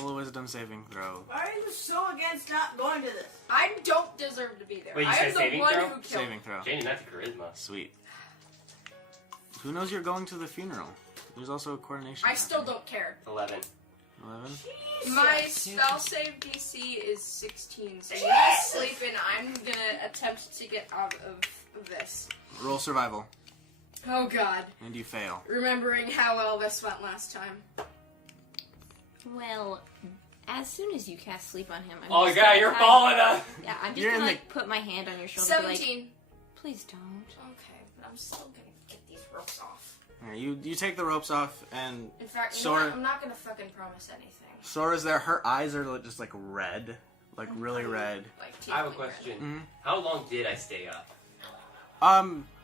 Roll a wisdom saving throw. Why are you so against not going to this? I don't deserve to be there. Wait, you I said am the saving one throw? who killed. Saving throw. Janie, that's charisma. Sweet. Who knows you're going to the funeral? There's also a coronation. I still happening. don't care. 11. 11? My spell save DC is 16, so you guys sleep and I'm gonna attempt to get out of this. Roll survival. Oh god. And you fail. Remembering how well this went last time. Well, as soon as you cast sleep on him, I'm Oh just god, gonna you're kind- following us! Yeah, I'm just You're gonna in like put my hand on your shoulder and be like, 17. please don't. Okay, but I'm still gonna get these ropes off. Alright, you take the ropes off and In fact, you know Sora- what? I'm not gonna fucking promise anything. Sora's there. Her eyes are just like red. Like really red. Like, I have a tiefling question. Mhm. How long did I stay up?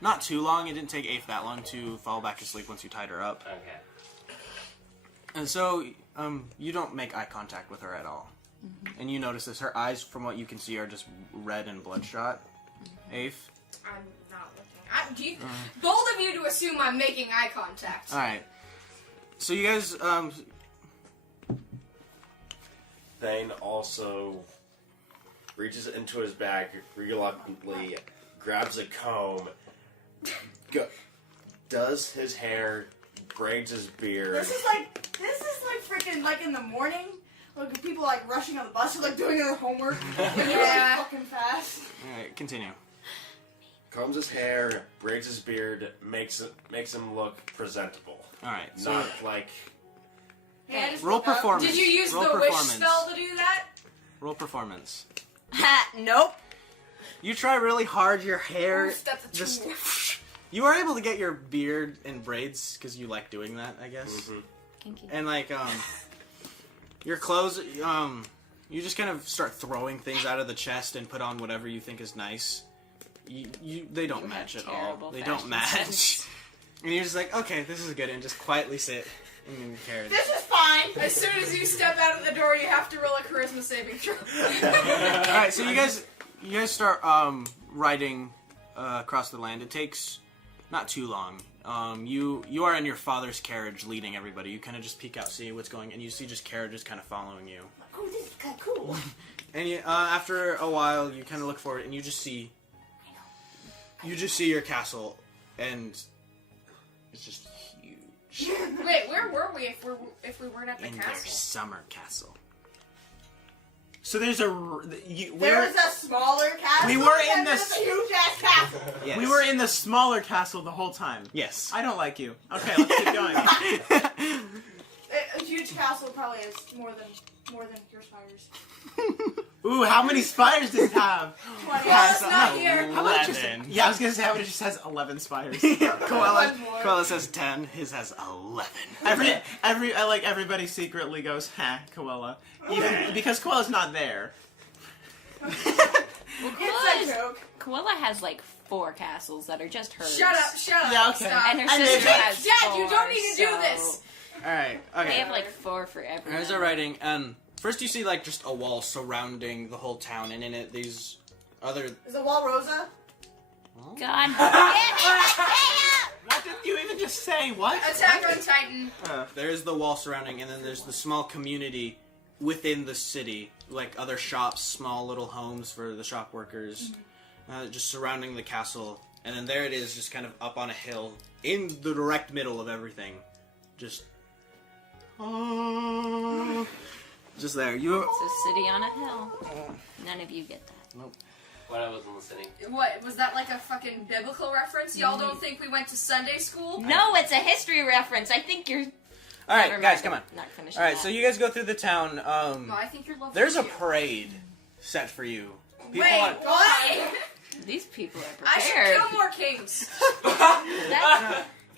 Not too long. It didn't take Aife that long to fall back asleep once you tied her up. Okay. And so, you don't make eye contact with her at all. And you notice this. Her eyes, from what you can see, are just red and bloodshot. Aife? I'm not looking. Bold of you to assume I'm making eye contact. Alright. So you guys, Thane also reaches into his bag reluctantly, grabs a comb, does his hair, braids his beard. This is like freaking like in the morning. Like people like rushing on the bus or like doing their homework. They're Yeah. like fucking fast. alright, continue. Combs his hair, braids his beard, makes him look presentable. Alright, so Not like Hey, I just roll woke up. performance. Did you use Roll the wish performance. spell to do that? Roll performance. Nope. You try really hard, your hair Oof, that's a two. just... You are able to get your beard in braids, because you like doing that, I guess. Thank you. And like, your clothes, you just kind of start throwing things out of the chest and put on whatever you think is nice. They don't You match have at all. terrible They don't fashion match. sense. And you're just like, okay, this is good, and just quietly sit in the carriage. This is fine. As soon as you step out of the door, you have to roll a charisma saving throw. Alright, so you guys start riding across the land. It takes not too long. You are in your father's carriage leading everybody. You kind of just peek out, see what's going, and you see just carriages kind of following you. Oh, this is kind of cool. And you, after a while, you kind of look forward, and you just see your castle, and it's just huge. Wait, where were we if we weren't at the In their castle? summer castle. So there's There's a smaller castle. We were in and this- there's a huge ass castle. Yes. we were in the smaller castle the whole time. Yes. I don't like you. Okay, let's keep going. A huge castle probably has more than your spiders. Ooh, how many spires does it have? 20. Well, it's not here. How about just? 11. Yeah, I was gonna say how about it just has 11 spires. Koala says 10. His has 11. Everybody secretly goes, ha, Koala. Even because Koala's not there. Well, It's a joke. Koala has like 4 castles that are just hers. Shut up. Yeah, okay. Stop. And her And sister then- has Dad, 4, you don't need to do so this. Alright, They okay. have like 4 for You everyone. guys are riding, and first you see like just a wall surrounding the whole town, and in it these other... Is the wall Rosa? God damn it, Matea! What did you even just say? What? Attack on Titan. There's the wall surrounding, and then there's the small community within the city, like other shops, small little homes for the shop workers, just surrounding the castle. And then there it is, just kind of up on a hill, in the direct middle of everything. Just... just there. It's a city on a hill. None of you get that. Nope. When I wasn't listening. What, was that like a fucking biblical reference? Y'all don't think we went to Sunday school? No, it's a history reference. I think you're... Alright, Never guys, mind. come on. Not finishing Alright, that. so you guys go through the town. No, I think you're lovely. There's a too. parade set for you. Wait, what? These people are I should prepared. kill more kings.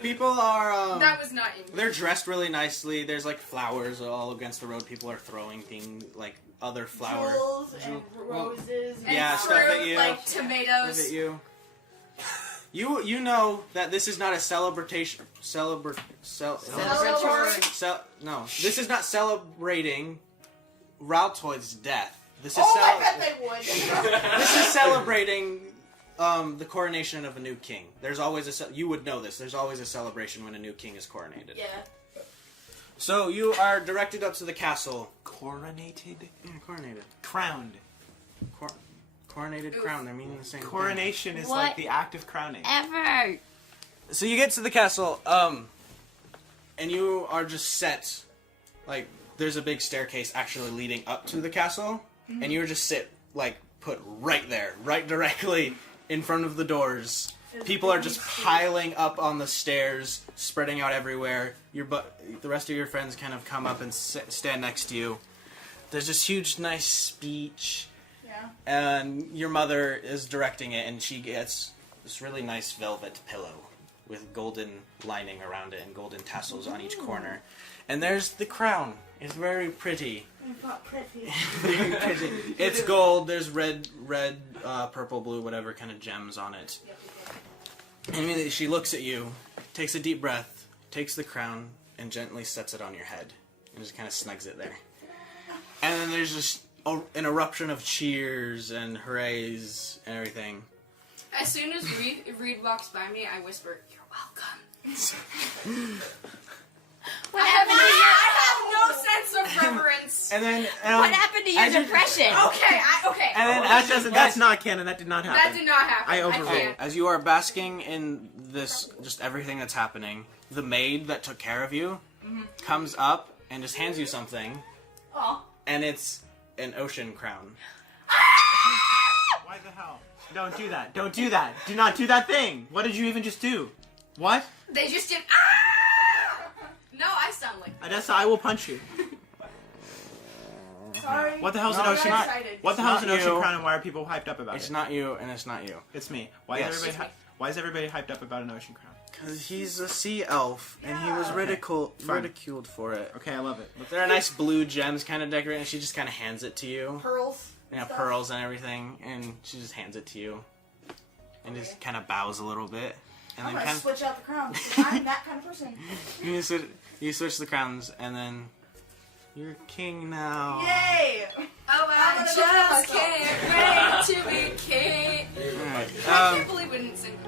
People are, That was not English. they're dressed really nicely. There's, like, flowers all against the road. People are throwing things, like, other flowers. Jewels and roses. And Yeah, fruit, stuff at you. like tomatoes. Look at you. You know that this is not a celebration. Celebratory. No, this is not celebrating Raltoid's death. This is I bet they would. this is celebrating the coronation of a new king. There's always you would know this. There's always a celebration when a new king is coronated. Yeah. So you are directed up to the castle. Coronated? Yeah, coronated. Crowned. Coronated crown. They're meaning the same thing. Coronation is What? like the act of crowning. Ever. So you get to the castle, and you are just set. Like, there's a big staircase actually leading up to the castle, and you're just put right there, right directly in front of the doors. People are just piling up on the stairs, spreading out everywhere. The rest of your friends kind of come up and stand next to you. There's this huge, nice speech. Yeah. And your mother is directing it, and she gets this really nice velvet pillow with golden lining around it and golden tassels on each corner. And there's the crown. It's very pretty. It's not pretty. Very pretty. It's gold. There's red, purple, blue, whatever kind of gems on it. And immediately she looks at you, takes a deep breath, takes the crown, and gently sets it on your head. And just kind of snugs it there. And then there's just an eruption of cheers and hoorays and everything. As soon as Reed walks by me, I whisper, "You're welcome." What happened to I have no sense of reverence. And then what happened to your depression? Okay, okay. And then That's not canon. That did not happen. That did not happen. I overruled. can't. as you are basking in this, just everything that's happening, the maid that took care of you comes up and just hands you something, Aw. and it's an ocean crown. Why the hell? Don't do that. Don't do that. Do not do that thing. What did you even just do? What? They just did. Ah! No, I sound like. Adessa, I will punch you. Sorry. What the hell's an I'm ocean? not excited. What the hell's an not ocean you. crown, and why are people hyped up about It's it? not you, and it's not you. It's me. Why Yes. is everybody? It's me. Why is everybody hyped up about an ocean crown? Because he's a sea elf, and he was Yeah. Fine. ridiculed for it. Okay, I love it. But there are nice blue gems kind of decorated, and she just kind of hands it to you. Pearls. Yeah, stuff. pearls and everything, and she just hands it to you. And just kind of bows a little bit. And I'm then gonna kind switch out the crown. 'Cause I'm that kind of person. of, you switch the crowns, and then you're king now. Yay! Oh, I'm I gonna just go for can't wait to be king. Alright, I can't believe we didn't sing.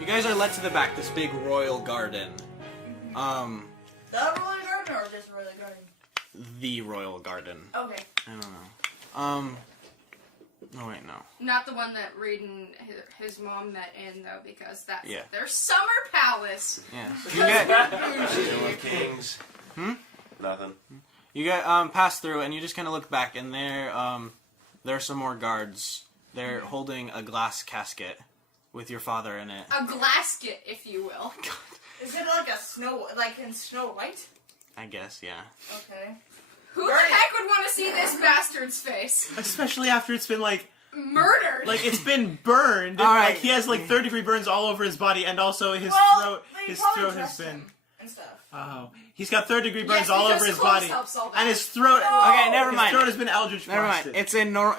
you guys are led to the back, this big royal garden. The roller garden or just roller garden? The royal garden. Okay. I don't know. No, wait, no. Not the one that Reed and his mom met in, though, because that's Yeah. their summer palace. Yeah. You get, King of Kings. Nothing. you get pass through, and you just kind of look back, and there are some more guards. They're holding a glass casket with your father in it. A glasket, if you will. Is it like in Snow White? I guess, yeah. Okay. Who the heck would want to see this bastard's face? Especially after it's been Murdered. like it's been burned. All right. Like he has like 3rd-degree burns all over his body, and also his Well, they his probably throat has dressed been. him and stuff. Oh, he's got 3rd-degree burns Yes, all because over his clothes body, helps all that. and his throat. Okay, never His mind. throat has been eldritch Never mind. frosted.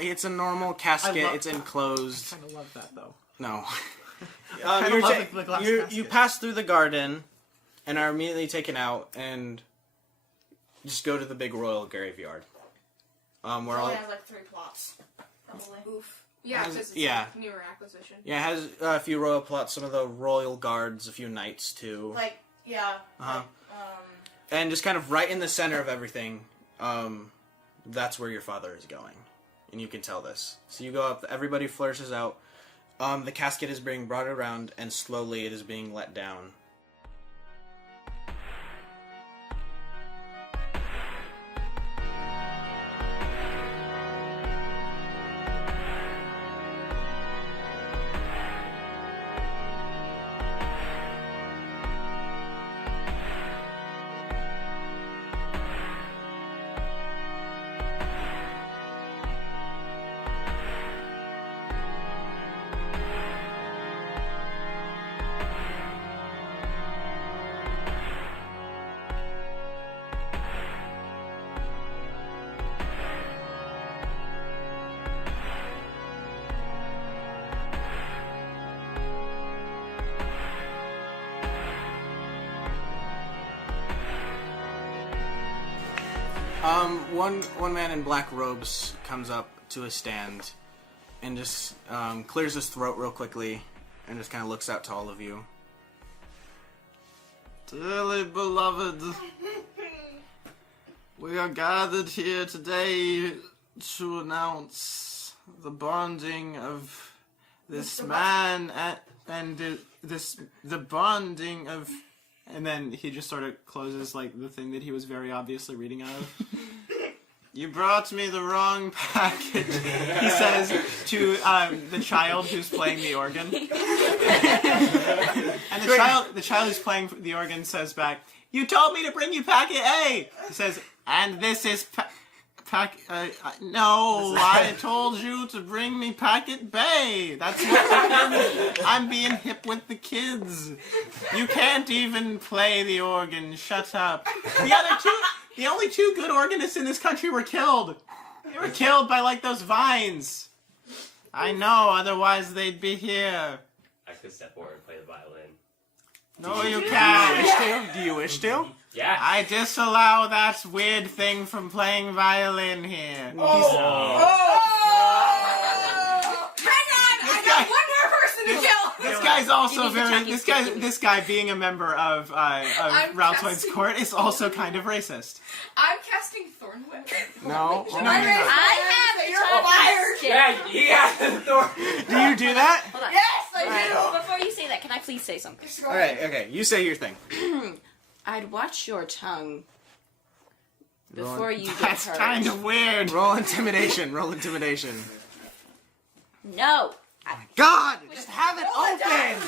It's a normal casket. I love- It's enclosed. I kind of love that though. No. kinda love the glass you casket. pass through the garden and are immediately taken out and just go to the big royal graveyard. Where It all only has like 3 plots. Probably. Oof. Yeah, Has- because it's yeah. a newer acquisition. yeah, it has a few royal plots, some of the royal guards, a few knights too. Like, yeah. Uh-huh. Like, And just kind of right in the center of everything, that's where your father is going. And you can tell this. So you go up, everybody flourishes out. The casket is being brought around, and slowly it is being let down. One man in black robes comes up to a stand and just clears his throat real quickly and just kind of looks out to all of you. Dearly beloved, we are gathered here today to announce the bonding of this man and the bonding of... And then he just sort of closes, like, the thing that he was very obviously reading out of. You brought me the wrong package, he says to the child who's playing the organ. And the child who's playing the organ says back, "You told me to bring you packet A!" He says, "And this is no, I told you to bring me packet B. That's what I'm being hip with the kids. You can't even play the organ. Shut up." The only two good organists in this country were killed. They were killed by, like, those vines. I know, otherwise they'd be here. I could step forward and play the violin. No, you can't. Do you wish to? Yeah. I disallow that weird thing from playing violin here. I got one more person to kill! This guy's also this guy being a member of Raltoid's court is also kind of racist. I'm casting Thornwick. No. I have Yeah, you got the door. Do you do that? Hold on. yes, I Before you say that, can I please say something? do! Alright, okay, you say your thing. I'd watch your tongue before you get That's hurt. kind of weird. Roll intimidation, roll intimidation. No. God! Just have it open!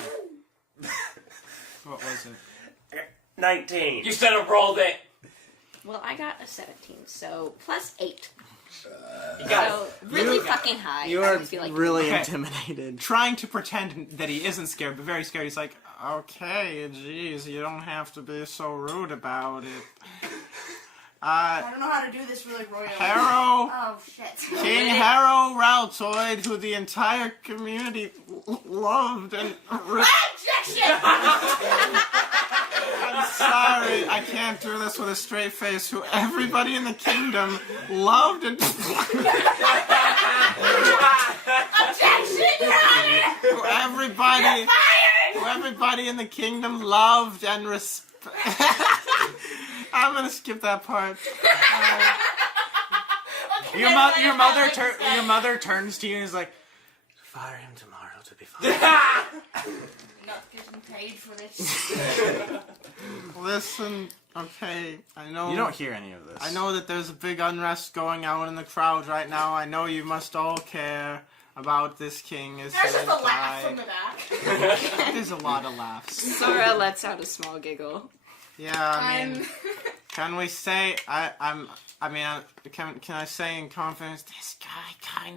What was it? 19. You should have rolled it. Well, I got a 17, so plus 8. You got So really fucking high. You I are would feel like really Okay. intimidated. Trying to pretend that he isn't scared, but very scared. He's like, "Okay, geez, you don't have to be so rude about it." I don't know how to do this really royally. Harrow, Oh, shit. King Harrow Raltoid, who the entire community loved and... Objection! I'm sorry, I can't do this with a straight face. Who everybody in the kingdom loved and... Objection, Your Honor! who everybody in the kingdom loved and I'm gonna skip that part. Your mother turns to you and is like, "Fire him tomorrow to be fine." Not getting paid for this. Listen, okay, I know... You don't hear any of this. I know that there's a big unrest going on in the crowd right now. I know you must all care about this king as There's he just a laugh from the back. There's a lot of laughs. Sora lets out a small giggle. Yeah, I mean, can we say can I say in confidence, this guy I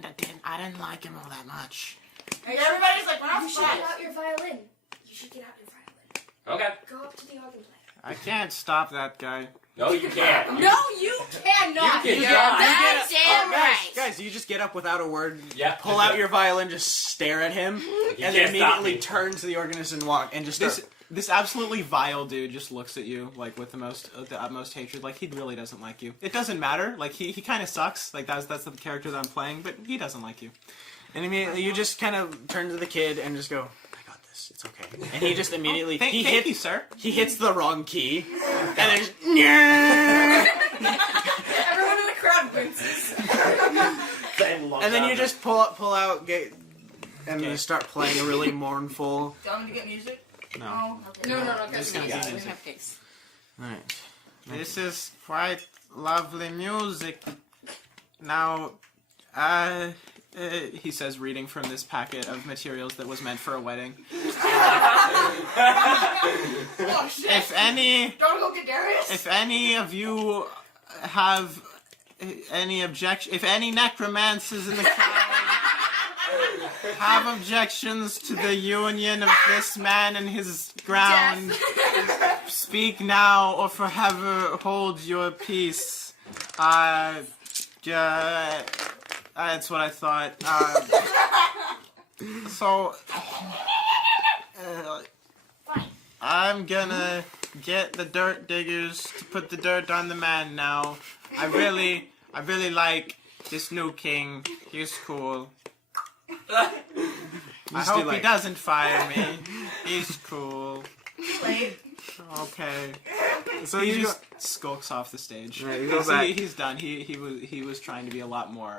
didn't like him all that much. Everybody's like, we're not You should get out your violin. You should get out your violin. Okay. Go up to the organ player. I can't stop that guy. No, you can't. No, you cannot. You You're cannot. goddamn right. Guys, you just get up without a word, Yeah. pull out your violin, just stare at him, You and can't then stop immediately me. turn to the organist and walk, and just start... This absolutely vile dude just looks at you like with the utmost hatred. Like he really doesn't like you. It doesn't matter. Like he kind of sucks. Like that's the character that I'm playing, but he doesn't like you. And immediately you just kind of turn to the kid and just go, I got this, it's okay. And he just immediately... Thank you, sir. He hits the wrong key, and then just... Everyone in the crowd bounces. And then you just pull out, and just start playing a really mournful... Do you want me to get music? No. Oh, okay. No, Just guys. gonna We music. have cakes. Alright. This is quite lovely music. Now, he says, reading from this packet of materials that was meant for a wedding. Oh shit! If any Don't go get Darius. If any of you have any objection, if any necromancers in the crowd have objections to the union of this man and his ground, speak now or forever hold your peace. That's what I thought. I'm gonna get the dirt diggers to put the dirt on the man now. I really like this new king. He's cool. I hope he doesn't fire me. He's cool. Wait. Okay. So He you just skulks off the stage. Right, you go back. He's done. He was trying to be a lot more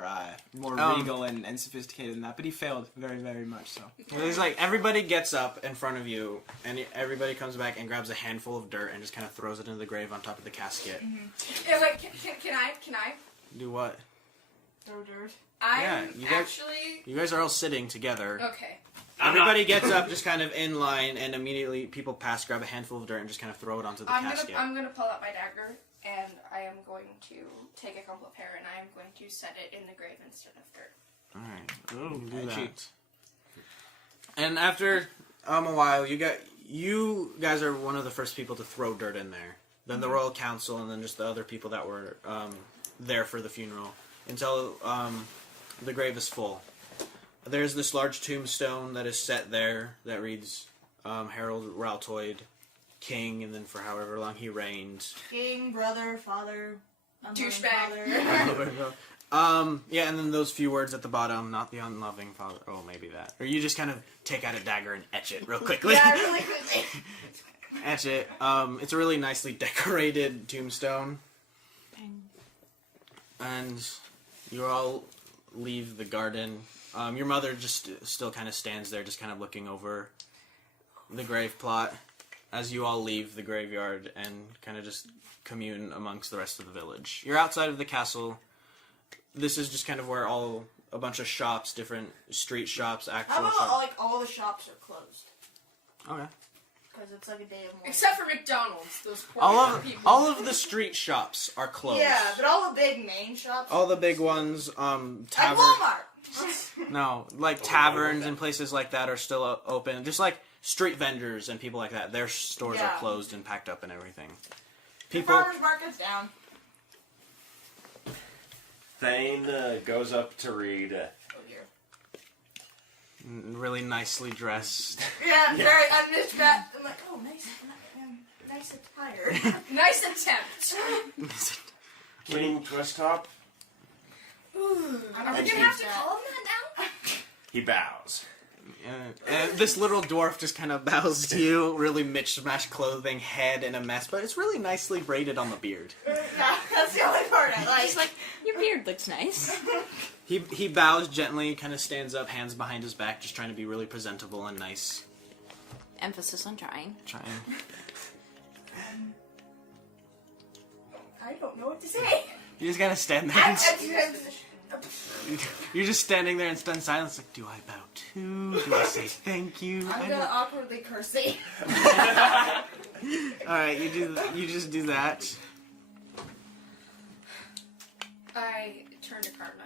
regal and sophisticated than that, but he failed very, very much so. He's like, everybody gets up in front of you, and everybody comes back and grabs a handful of dirt and just kind of throws it into the grave on top of the casket. Yeah, wait, can I? Do what? Throw dirt. You guys are all sitting together. Okay. Everybody gets up just kind of in line, and immediately people pass, grab a handful of dirt, and just kind of throw it onto the casket. I'm gonna pull out my dagger, and I am going to take a couple of hair, and I am going to set it in the grave instead of dirt. Alright, do that. And after a while, you guys are one of the first people to throw dirt in there. Then the royal council, and then just the other people that were there for the funeral. Until the grave is full. There's this large tombstone that is set there that reads Harold Raltoid, King, and then for however long he reigned. King, brother, father, Douchebag. Yeah, and then those few words at the bottom, not the unloving father. Oh, maybe that. Or you just kind of take out a dagger and etch it real quickly. Yeah, really quickly. Etch it. It's a really nicely decorated tombstone. And you all leave the garden. Your mother just still kind of stands there, just kind of looking over the grave plot as you all leave the graveyard and kind of just commune amongst the rest of the village. You're outside of the castle. This is just kind of where a bunch of shops, different street shops, How actual about shops. all the shops are closed? Okay. Because it's like a day of mourning. Except for McDonald's, those poor people. All of the street shops are closed. Yeah, but all the big main shops. All the big ones, Like Tavern. Walmart. No, like taverns and places like that are still open. Just like street vendors and people like that, their stores are closed and packed up and everything. The farmers market's down. Thain goes up to read. Oh dear. Really nicely dressed. Yeah, very. I'm just that. I'm like, oh, nice attire. Nice attempt. King Twist-Top. Are we gonna have to call him that now? He bows. This little dwarf just kind of bows to you, really mishmash clothing, head in a mess, but it's really nicely braided on the beard. Yeah, that's the only part I like. Just like, your beard looks nice. He bows gently, kind of stands up, hands behind his back, just trying to be really presentable and nice. Emphasis on trying. I don't know what to say. You just gotta stand there. You're just standing there in stunned silence, like, do I bow too? Do I say thank you? I'm gonna awkwardly curse it. Alright, you just do that. I turn to Karma.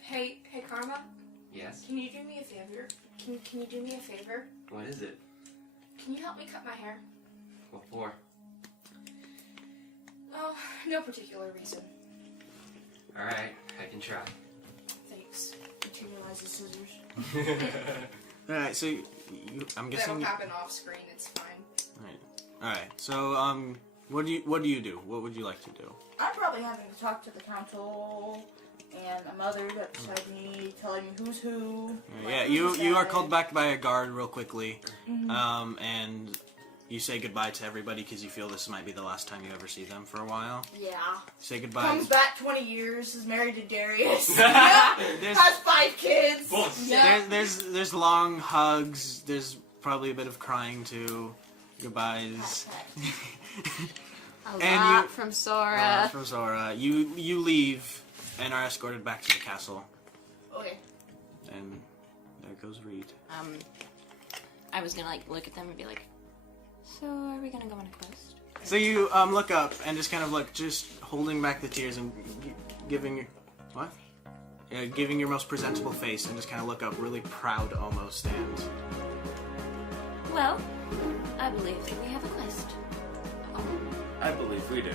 Hey, Karma. Yes? Can you do me a favor? Can you do me a favor? What is it? Can you help me cut my hair? What for? Oh, no particular reason. Alright, I can try. Thanks. Materialize the scissors. Alright, so I'm guessing. That'll happen off screen. It's fine. Alright. So what do you do? What would you like to do? I'm probably having to talk to the council and my mother right beside me, telling me who's who. Yeah, you are called back by a guard real quickly, and you say goodbye to everybody because you feel this might be the last time you ever see them for a while. Yeah. Say goodbye. Comes back 20 years, is married to Darius. There's- Has 5 kids. There's long hugs. There's probably a bit of crying too. Goodbyes. A lot from Sora. From Sora. You leave and are escorted back to the castle. Okay. And there goes Reed. I was gonna look at them and be like, so are we gonna go on a quest? So you look up and just kind of just holding back the tears and giving what? Yeah, giving your most presentable face and just kind of look up, really proud almost. And Well, I believe that we have a quest. I believe we do.